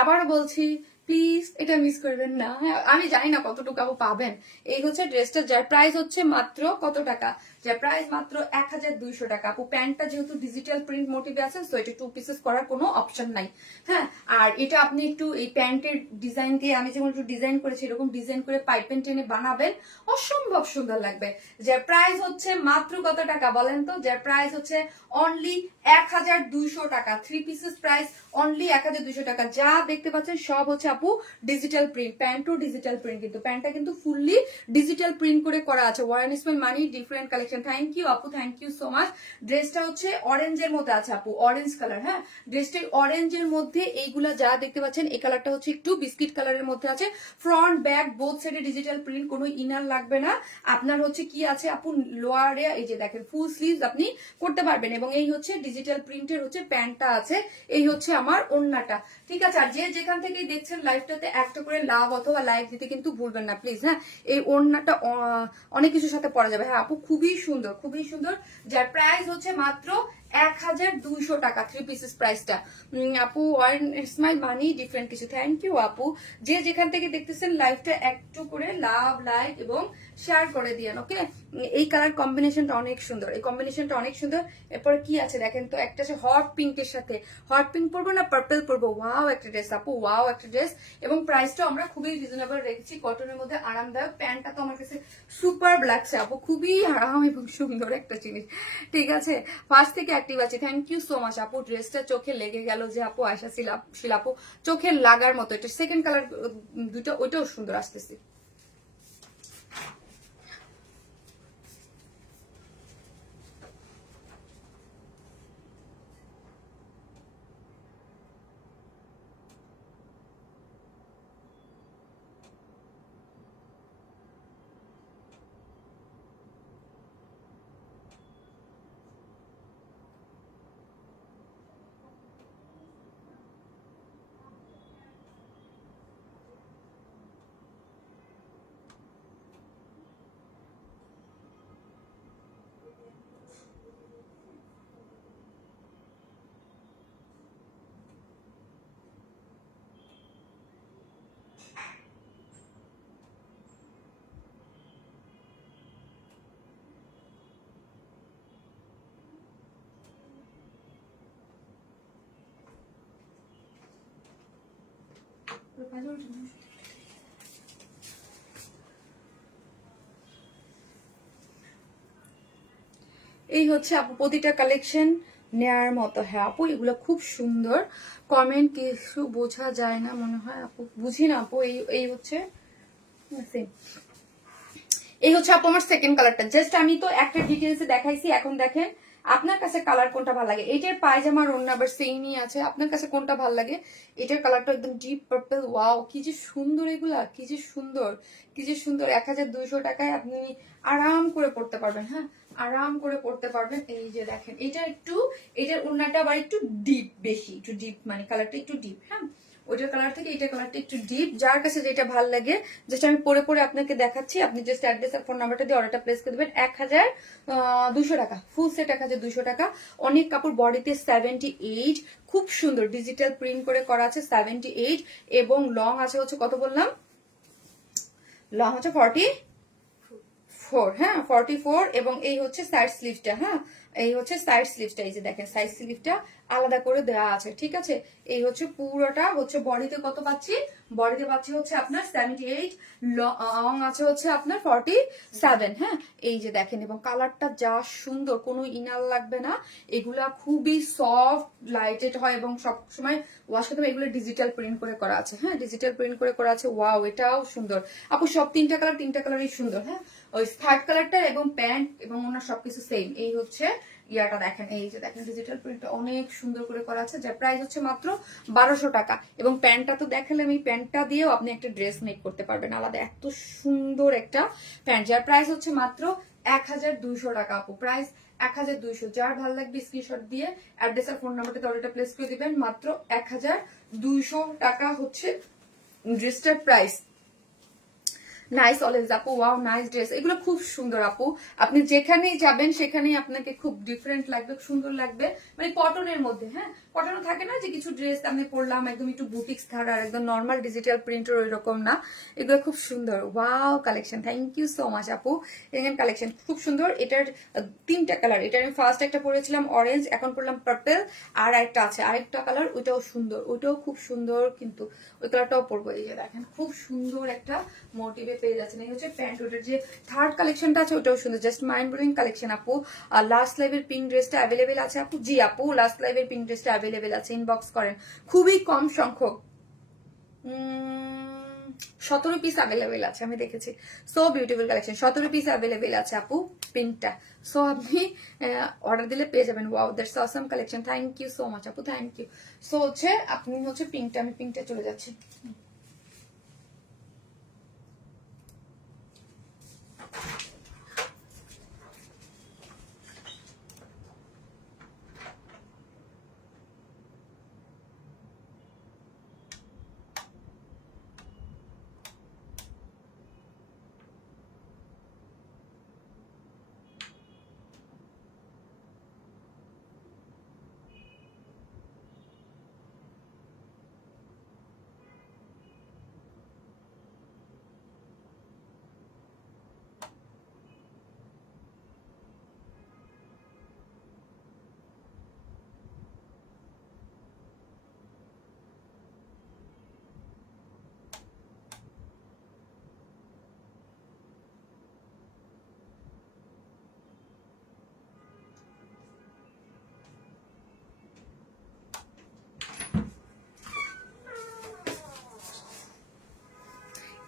আবার বলছি প্লিজ এটা মিস করবেন না। হ্যাঁ, আমি জানি না কতটুকু আপু পাবেন। এই হচ্ছে ড্রেসটা, যার প্রাইস হচ্ছে মাত্র কত টাকা, যার প্রাইস মাত্র 1200 টাকা। আপু প্যান্টটা যেহেতু ডিজিটাল প্রিন্ট মোটিভে আছে, তো এটা 2 পিসেস করার কোনো অপশন নাই। হ্যাঁ, আর এটা আপনি একটু এই প্যান্টের ডিজাইন দিয়ে, আমি যেমন একটু ডিজাইন করেছি এরকম ডিজাইন করে পাইপেন টেনে বানাবেন, অসম্ভব সুন্দর লাগবে। যার প্রাইস হচ্ছে মাত্র কত টাকা বলেন তো, যার প্রাইস হচ্ছে অনলি 1200 টাকা। 3 পিসেস প্রাইস অনলি 1200 টাকা। যা দেখতে পাচ্ছেন সব হচ্ছে আপু ডিজিটাল প্রিন্ট, প্যান্টও ডিজিটাল প্রিন্ট, কিন্তু প্যান্টটা কিন্তু ফুললি ডিজিটাল প্রিন্ট করে করা আছে। ওয়ারেন স্মেল মানি ডিফারেন্ট কালেকশন। থ্যাংক ইউ আপু, থ্যাংক ইউ সো মাচ। ড্রেসটা হচ্ছে অরেঞ্জের মধ্যে আছে আপু, অরেঞ্জ কালার। হ্যাঁ, ড্রেসটা অরেঞ্জের মধ্যে, এইগুলা যা দেখতে পাচ্ছেন এই কালারটা হচ্ছে একটু বিস্কিট কালারের মধ্যে আছে। ফ্রন্ট ব্যাক বোথ সাইডে ডিজিটাল প্রিন্ট, কোনো ইনার লাগবে না আপনার। হচ্ছে কি আছে আপু, লোয়ারে এই যে দেখেন ফুল স্লিভস আপনি করতে পারবেন। এবং এই হচ্ছে ডিজিটাল প্রিন্টের হচ্ছে প্যান্টটা আছে, এই হচ্ছে আমার ওড়নাটা। ঠিক আছে, আর যে যেখান থেকে দেখছেন লাইভটাতে একটা করে লাভ অথবা লাইক দিতে কিন্তু ভুলবেন না প্লিজ। হ্যাঁ, এই ওড়নাটা অনেক কিছুর সাথে পরা যাবে। হ্যাঁ আপু খুবই সুন্দর, খুবই সুন্দর। যার প্রাইস হচ্ছে মাত্র 1200 টাকা, 3 পিসেস প্রাইসটা। আপু ওয়ান স্মাইল মানি ডিফারেন্ট কিছু। থ্যাংক ইউ আপু, যে যেখান থেকে দেখতেছেন লাইভটা একটু করে লাভ লাইক এবং শেয়ার করে দিয়েন। ওকে, এই কালার কম্বিনেশনটা অনেক সুন্দর, এই কম্বিনেশনটা অনেক সুন্দর। এরপরে কি আছে দেখেন তো, একটা আছে হট পিঙ্কের সাথে, হট পিঙ্ক পরবো না পার্পল পরবো, ওয়াও একটা ড্রেস আপু, ওয়াও একটা ড্রেস। এবং প্রাইসটা আমরা খুবই রিজনেবল রেখেছি, কটনের মধ্যে আরামদায়ক। প্যান্টটা তো আমার কাছে সুপার লাগছে আপু, খুবই আরাম এবং সুন্দর একটা জিনিস। ঠিক আছে, ফার্স্ট থেকে অ্যাক্টিভ আছে। থ্যাংক ইউ সো মাচ আপু। ড্রেসটা চোখে লেগে গেল যে আপু, আয়শা শিলাপু চোখে লাগার মতো। এটা সেকেন্ড কালার দুটো, ওইটাও সুন্দর। আসতেছি, এই হচ্ছে আপু প্রতিটা কালেকশন নেয়ার মতো। হ্যাঁ আপু এগুলো খুব সুন্দর। কমেন্ট কিছু বোঝা যায় না মনে হয় আপু, বুঝি না আপু। এই এই হচ্ছে এই হচ্ছে আপু আমার সেকেন্ড কালারটা। জাস্ট আমি তো একটা ডিটেলসে দেখাইছি, এখন দেখেন আপনার কাছে কালার কোনটা ভালো লাগে। এইটার পায়জামার ওড়না আবার সেমই আছে, আপনার কাছে কোনটা ভালো লাগে। এটার কালারটা একদম ডিপ পার্পল, ওয়াও কি যে সুন্দর, এগুলা কি যে সুন্দর, কি যে সুন্দর। 1200 টাকায় আপনি আরাম করে পড়তে পারবেন। হ্যাঁ, আরাম করে পড়তে পারবেন। এই যে দেখেন এটা একটু, এটার ওড়নাটা আবার একটু ডিপ, বেশি একটু ডিপ, মানে কালারটা একটু ডিপ। হ্যাঁ, ওইটার কালার থেকে এইটার কালারটা একটু ডিপ, যার কাছে যেটা ভালো লাগে জাস্ট আমি পরে পরে আপনাকে দেখাচ্ছি, আপনি জাস্ট অ্যাড্রেস আর ফোন নাম্বারটা দিয়ে অর্ডারটা প্লেস করে দেবেন। 1200 টাকা, ফুল সেট 1200 টাকা। অনেক কাপড়, বডিতে 78, খুব সুন্দর ডিজিটাল প্রিন্ট করে করা আছে 78, এবং লং আছে হচ্ছে কত বললাম, লং হচ্ছে 44, হ্যাঁ 44, এবং এই হচ্ছে সাইড স্লিভটা, হ্যাঁ এই হচ্ছে সাইড স্লিভটা, এই যে দেখেন সাইড স্লিভটা আলাদা করে দেওয়া আছে, ঠিক আছে। এই হচ্ছে পুরোটা হচ্ছে বডিতে কত পাচ্ছি, বডিতে পাচ্ছি হচ্ছে আপনার 78, লং আছে হচ্ছে আপনার 47, হ্যাঁ এই যে দেখেন, এবং কালারটা যা সুন্দর, কোনো ইনার লাগবে না, এগুলা খুবই সফট লাইটেড হয় এবং সবসময় ওয়াশ করতে, এগুলো ডিজিটাল প্রিন্ট করে করা আছে, হ্যাঁ ডিজিটাল প্রিন্ট করে করা আছে। ওয়াও, এটাও সুন্দর আপু, সব তিনটা কালারই সুন্দর, হ্যাঁ ওই স্কার্ট কালারটা এবং প্যান্ট এবং ওনার সবকিছু সেম। এই হচ্ছে ইয়াটা দেখেন, এই যে দেখেন ডিজিটাল প্রিন্টটা অনেক সুন্দর করে করা আছে, যার প্রাইস হচ্ছে মাত্র 1200 টাকা। এবং প্যান্টটা তো দেখালাম, এই প্যান্টটা দিয়েও আপনি একটা ড্রেস মেক করতে পারবেন আলাদা, এত সুন্দর একটা প্যান্ট, যার প্রাইস হচ্ছে মাত্র 1200 টাকা আপু, প্রাইস 1200। যার ভালো লাগবে স্ক্রিনশট দিয়ে অ্যাড্রেস আর ফোন নাম্বারটাতে অর্ডারটা প্লেস করে দিবেন, মাত্র 1200 টাকা হচ্ছে ড্রেসটার প্রাইস। নাইস অলওয়েজ আপু, ওয়াও নাইস ড্রেস, এগুলো খুব সুন্দর আপু, আপনি যেখানেই যাবেন সেখানেই আপনাকে খুব ডিফারেন্ট লাগবে, সুন্দর লাগবে, মানে কটনের মধ্যে, হ্যাঁ কটন থাকে না যে কিছু ড্রেস আমি পরলাম একদম একটু বুটিক্স ধারা, আর একদম নর্মাল ডিজিটাল প্রিন্টের ওই রকম না, এগুলো খুব সুন্দর। Wow collection, thank you so much আপু, এখানে কালেকশন খুব সুন্দর। এটার তিনটা কালার, এটার আমি ফার্স্ট একটা পরেছিলাম অরেঞ্জ, এখন পরলাম পার্পল, আর একটা আছে আরেকটা কালার, ওইটাও সুন্দর, ওইটাও খুব সুন্দর, কিন্তু ওই কালারটাও পরবো। এই যে দেখেন খুব সুন্দর একটা মোটিভে পেয়ে যাচ্ছেন। এই হচ্ছে প্যান্ট, ওটার যে থার্ড কালেকশনটা আছে ওটাও সুন্দর, জাস্ট মাইন্ড ব্লোয়িং কালেকশন আপু। আর লাস্ট লাইভের পিঙ্ক ড্রেসটা অ্যাভেলেবেল আছে আপু, জি আপু লাস্ট লাইভের পিঙ্ক ড্রেসটা অ্যাভেলেবেল আছে, ইনবক্স করেন, খুবই কম সংখ্যক, 17 পিস অ্যাভেলেবেল আছে, আমি দেখেছি। So beautiful collection, 17 piece available আছে আপু পিঙ্কটা, সো আপনি অর্ডার দিলে পেয়ে যাবেন। Wow that's awesome collection, thank you so much আপু, থ্যাংক ইউ। সো হচ্ছে আপনি হচ্ছে পিঙ্কটা, আমি পিঙ্কটা চলে যাচ্ছি।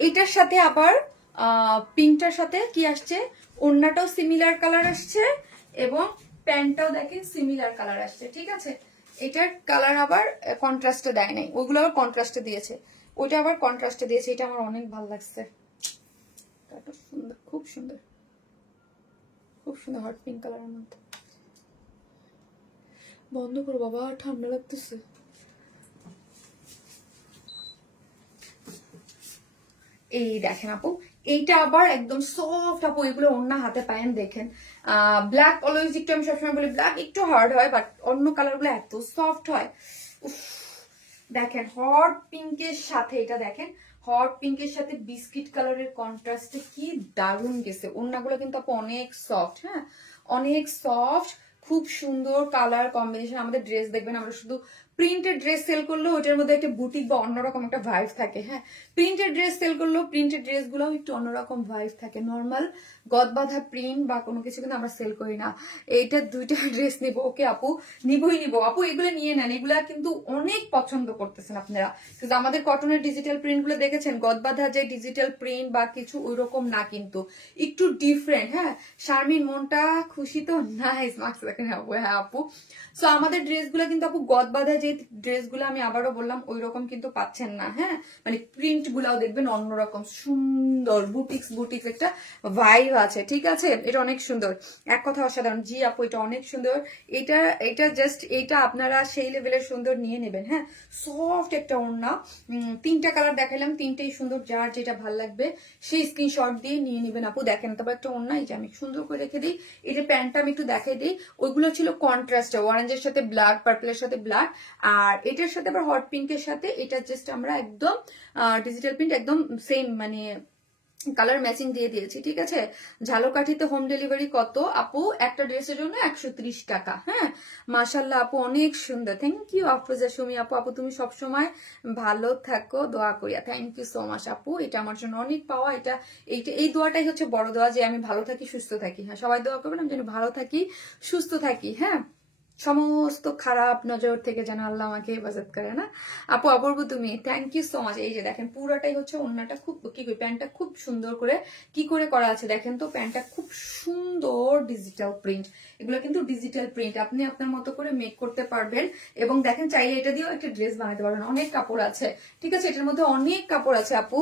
এটার সাথে আবার পিঙ্কটার সাথে কি আসছে, ওড়নাটাও সিমিলার কালার আসছে এবং প্যান্টটাও দেখেন সিমিলার কালার আসছে, ঠিক আছে। এটার কালার আবার কন্ট্রাস্টে দেয় নাই, ওইগুলো আবার কন্ট্রাস্টে দিয়েছে, ওইটা আবার কন্ট্রাস্টে দিয়েছে, এটা আমার অনেক ভালো লাগছে, সুন্দর, খুব সুন্দর, খুব সুন্দর হট পিঙ্ক কালারের মধ্যে। বন্ধ করো বাবা, ঠান্ডা লাগতেছে। এই দেখেন আপু, এইটা আবার একদম সফট আপু, এগুলো অন্য হাতে পায়েন দেখেন। ব্ল্যাক অলওয়েজ একটু, আমি সবসময় বলি ব্ল্যাক একটু হার্ড হয়, বাট অন্য কালার গুলো এত সফট হয়। দেখেন হট পিঙ্কের সাথে, এটা দেখেন হট পিঙ্কের সাথে বিস্কিট কালারের কন্ট্রাস্টে কি দারুণ গেছে। ওড়নাগুলো কিন্তু আপু অনেক সফট, হ্যাঁ অনেক সফট, খুব সুন্দর কালার কম্বিনেশন। আমাদের ড্রেস দেখবেন, আমরা শুধু প্রিন্টেড ড্রেস সেল করলেও ওইটার মধ্যে একটা বুটিক বা অন্যরকম একটা ভাইব থাকে, হ্যাঁ প্রিন্টেড ড্রেস সেল করলেও প্রিন্টেড ড্রেস গুলোও একটু অন্যরকম ভাইব থাকে। নর্মাল গদবাঁধা প্রিন্ট বা কোনো কিছু কিন্তু আমরা সেল করি না। এইটা দুইটা ড্রেস নিব, ওকে আপু নিবই নিব আপু, এগুলো নিয়ে নেন, এগুলা কিন্তু অনেক পছন্দ করতেছেন আপনারা, কিন্তু আমাদের কটনের ডিজিটাল প্রিন্ট গুলো দেখেছেন, গদবাঁধা যে ডিজিটাল প্রিন্ট বা কিছু ওইরকম না, কিন্তু একটু ডিফারেন্ট। হ্যাঁ শারমিন মনটা খুশি তো, নাইস মার্কস দেখেন আপু, হ্যাঁ আপু। সো আমাদের ড্রেসগুলো কিন্তু আপু গদবাঁধা যে যে ড্রেসগুলো আমি আবারও বললাম ওই রকম কিন্তু পাচ্ছেন না, হ্যাঁ, মানে প্রিন্ট গুলাও দেখবেন অন্যরকম সুন্দর, বুটিক্স বুটিক্স একটা ভাইব আছে, ঠিক আছে, এটা অনেক সুন্দর, এক কথা অসাধারণ। জি আপু এটা অনেক সুন্দর, এটা এটা জাস্ট এটা আপনারা সেই লেভেলের সুন্দর নিয়ে নেবেন, হ্যাঁ, সফট একটা ওড়না, 3টা কালার দেখালাম, 3টেই সুন্দর, যার যেটা ভাল লাগবে সেই স্ক্রিনশট দিয়ে নিয়ে নেবেন আপু। দেখেন তারপর একটা ওড়না, এই যে আমি সুন্দর করে রেখে দিই, এই যে প্যান্টটা আমি একটু দেখাই দিই, ওইগুলো ছিল কন্ট্রাস্টে, অরেঞ্জের সাথে ব্ল্যাক, পার্পলের সাথে ব্ল্যাক, আর এটার সাথে আবার হট পিঙ্কের সাথে এটা জাস্ট আমরা একদম ডিজিটাল প্রিন্ট একদম সেম মানে কালার ম্যাচিং দিয়ে দিয়েছি, ঠিক আছে। ঝালকাঠিতে হোম ডেলিভারি কত আপু? একটা ড্রেসের জন্য 130 টাকা, হ্যাঁ। মাশাল্লাহ আপু অনেক সুন্দর, থ্যাংক ইউ আফরোজা সুমি আপু। আপু তুমি সবসময় ভালো থাকো, দোয়া করিয়া, থ্যাংক ইউ সো মাচ আপু, এটা আমার জন্য অনেক পাওয়া, এটা এইটা এই দোয়াটাই হচ্ছে বড় দোয়া, যে আমি ভালো থাকি সুস্থ থাকি, হ্যাঁ, সবাই দোয়া করবেন আমি যেন ভালো থাকি সুস্থ থাকি, হ্যাঁ, সমস্ত খারাপ নজর থেকে যেন আল্লাহ আমাকে হেফাজত করে, না আপু। অপূর্ব তুমি, থ্যাংক ইউ সো মাচ। এই যে দেখেন পুরোটাই হচ্ছে ওড়নাটা খুব কি করে, প্যান্টটা খুব সুন্দর করে কি করে করা আছে দেখেন তো, প্যান্টটা খুব সুন্দর ডিজিটাল প্রিন্ট, এগুলো কিন্তু ডিজিটাল প্রিন্ট, আপনি আপনার মতো করে মেক করতে পারবেন, এবং দেখেন চাইলে এটা দিয়েও একটা ড্রেস বানাতে পারবেন, অনেক কাপড় আছে, ঠিক আছে, এটার মধ্যে অনেক কাপড় আছে আপু,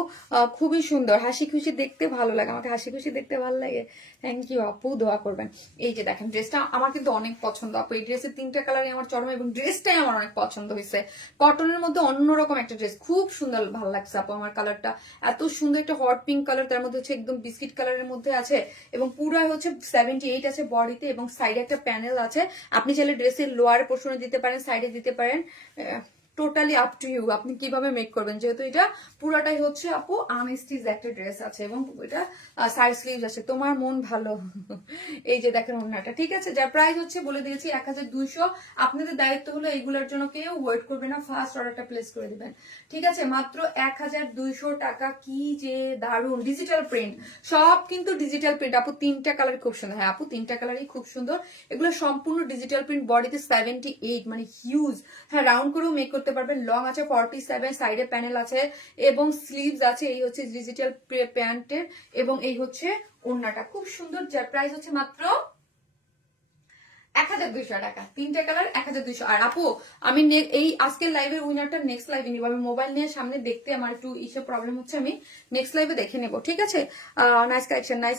খুবই সুন্দর, হাসি খুশি দেখতে ভালো লাগে, আমাকে হাসি খুশি দেখতে ভালো লাগে, থ্যাংক ইউ আপু, দোয়া করবেন। এই যে দেখেন ড্রেসটা আমার কিন্তু অনেক পছন্দ আপু, এই ড্রেসের 3টা কালারই আমার চরম, এবং ড্রেসটাই আমার অনেক পছন্দ হয়েছে, কটনের মধ্যে অন্যরকম একটা ড্রেস, খুব সুন্দর ভালো লাগছে আপু আমার, কালারটা এত সুন্দর, একটা হট পিঙ্ক কালার, তার মধ্যে হচ্ছে একদম বিস্কিট কালারের মধ্যে আছে, এবং পুরাই হচ্ছে 78 আছে বডিতে, এবং সাইডে একটা প্যানেল আছে, আপনি চাইলে ড্রেসের লোয়ার পোর্শনে দিতে পারেন, সাইডে দিতে পারেন, টোটালি আপ টু ইউ আপনি কিভাবে মেক করবেন, যেহেতু এটা পুরাটাই হচ্ছে আপু আনস্টিচ একটা ড্রেস আছে, এবং এটা সাইড স্লিভস আছে, তোমার মন ভালো এই যে দেখেন ওড়নাটা, ঠিক আছে, যার প্রাইস হচ্ছে বলে দিয়েছি 1200, আপনাদের দায়িত্ব হলো এইগুলোর জন্য কেউ ওয়েট করবে না, ফার্স্ট অর্ডারটা প্লেস করে দিবেন, ঠিক আছে, মাত্র 1200 টাকা, কি যে দারুন ডিজিটাল প্রিন্ট, সব কিন্তু ডিজিটাল প্রিন্ট আপু, 3টা কালার খুব সুন্দর, হ্যাঁ আপু 3টা কালারই খুব সুন্দর, এগুলো সম্পূর্ণ ডিজিটাল প্রিন্ট, বডিতে 78 মানে হিউজ, হ্যাঁ রাউন্ড করেও মেক করতে পারবেন, লং আছে 47, সাইডে প্যানেল আছে, এবং স্লিভস আছে, এই হচ্ছে ডিজিটাল প্যান্টের, এবং এই হচ্ছে ওড়নাটা খুব সুন্দর, যার প্রাইস হচ্ছে মাত্র 1200 টাকা, 3টা কালার 1200। আর আপু আমি এই আজকের লাইভের উইনারটা নেক্সট লাইভে নিব, আমি মোবাইল নিয়ে সামনে দেখতে আমার একটু ইসে প্রবলেম হচ্ছে, আমি নেক্সট লাইভে দেখে নেব, ঠিক আছে। নাইস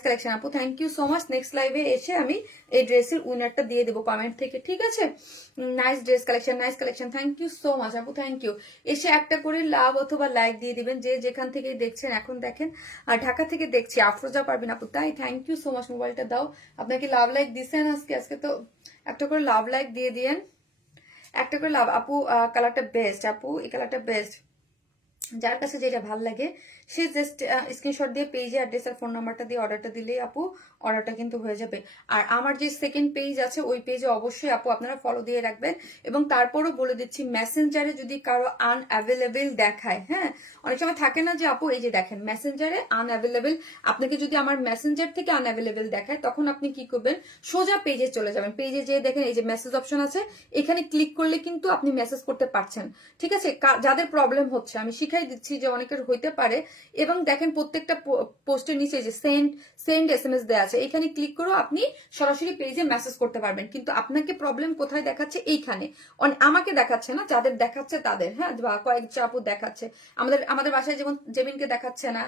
কালেকশন আপু, thank you so much. Next লাইভে এসে আমি এই ড্রেসের উইনারটা দিয়ে দেবো কমেন্ট থেকে, ঠিক আছে। Nice dress collection, thank you so much আপু, থ্যাংক ইউ। এসে একটা করে লাভ অথবা লাইক দিয়ে দিবেন, যে যেখান থেকে দেখছেন, এখন দেখেন আর ঢাকা থেকে দেখছি আফরোজা পারবেন আপু, তাই থ্যাংক ইউ সো মাচ, মোবাইলটা দাও, আপনাকে লাভ লাইক দিচ্ছেন আজকে তো একটা করে লাভ লাইক দিয়ে দিয়েন, একটা করে লাভ আপু, কালারটা বেস্ট আপু, এই কালারটা বেস্ট, যার কাছে যেটা ভালো লাগে সে জাস্ট স্ক্রিনশট দিয়ে পেজে অ্যাড্রেস আর ফোন নাম্বারটা দিয়ে অর্ডারটা দিলেই আপু অর্ডারটা কিন্তু হয়ে যাবে। আর আমার যে সেকেন্ড পেজ আছে ওই পেজে অবশ্যই আপু আপনারা ফলো দিয়ে রাখবেন, এবং তারপরও বলে দিচ্ছি মেসেঞ্জারে যদি কারো আনঅ্যাভেলেবেল দেখায়, হ্যাঁ অনেক সময় থাকে না যে আপু এই যে দেখেন মেসেঞ্জারে আনঅ্যাভেলেবেল, আপনাকে যদি আমার মেসেঞ্জার থেকে আনঅ্যাভেলেবেল দেখায় তখন আপনি কি করবেন, সোজা পেজে চলে যাবেন, পেজে যেয়ে দেখেন এই যে মেসেজ অপশন আছে, এখানে ক্লিক করলে কিন্তু আপনি মেসেজ করতে পারছেন, ঠিক আছে। যাদের প্রবলেম হচ্ছে আমি শিখাই দিচ্ছি যে অনেকের হইতে পারে, এবং দেখেন প্রত্যেকটা পোস্টের নিচে যে সেন্ড SMS দেওয়া আছে, এখানে ক্লিক করেও আপনি সরাসরি পেজে মেসেজ করতে পারবেন, কিন্তু আপনাকে প্রবলেম কোথায় দেখাচ্ছে, এইখানে আমাকে দেখাচ্ছে না, যাদের দেখাচ্ছে তাদের, হ্যাঁ বা কয়েক আপু দেখাচ্ছে, আমাদের বাসায় যেমন জেমিনকে দেখাচ্ছে না,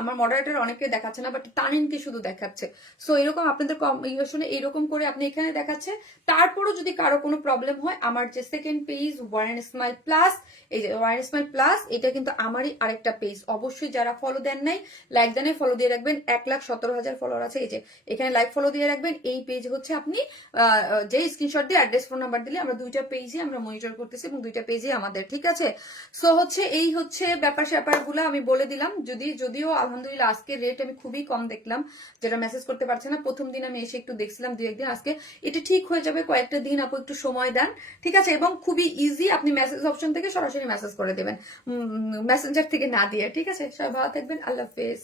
আমার মডারেটর অনেকে দেখাচ্ছে না, বাট তানিনকে শুধু দেখাচ্ছে। সো এরকম আপনাদের কমিউনিকেশনে এইরকম করে আপনি এখানে দেখাচ্ছে, তারপরও যদি কারো কোনো প্রবলেম হয় আমার যে second page Warren Smile plus, এই যে ওয়ারেন স্মাইল প্লাস, এটা কিন্তু আমারই আরেকটা পেজ, অবশ্যই যারা ফলো দেন নাই লাইক দেন ফলো দিয়ে রাখবেন, 1,17,000 ফলোয়ার আছে, এই যে এখানে লাইক ফলো দিয়ে রাখবেন, এই পেজ হচ্ছে আপনি যে স্ক্রিনশট দিয়ে অ্যাড্রেস ফোন নাম্বার দিলে আমরা দুইটা পেজে আমরা মনিটর করতেছি, এবং দুইটা পেজে আমাদের, ঠিক আছে। সো হচ্ছে এই হচ্ছে ব্যাপার গুলো আমি বলে দিলাম, যদিও আলহামদুলিল্লাহ আজকে রেট আমি খুবই কম দেখলাম, যেটা মেসেজ করতে পারছে না, প্রথম দিন আমি এসে একটু দেখছিলাম 2-1 দিন, আজকে এটা ঠিক হয়ে যাবে, কয়েকটা দিন আপু একটু সময় দেন, ঠিক আছে, এবং খুবই ইজি, আপনি মেসেজ অপশন থেকে সরাসরি মেসেজ করে দেবেন, মেসেঞ্জার থেকে না দিয়ে, ঠিক আছে। সবাই ভালো থাকবেন, আল্লাহ হাফেজ।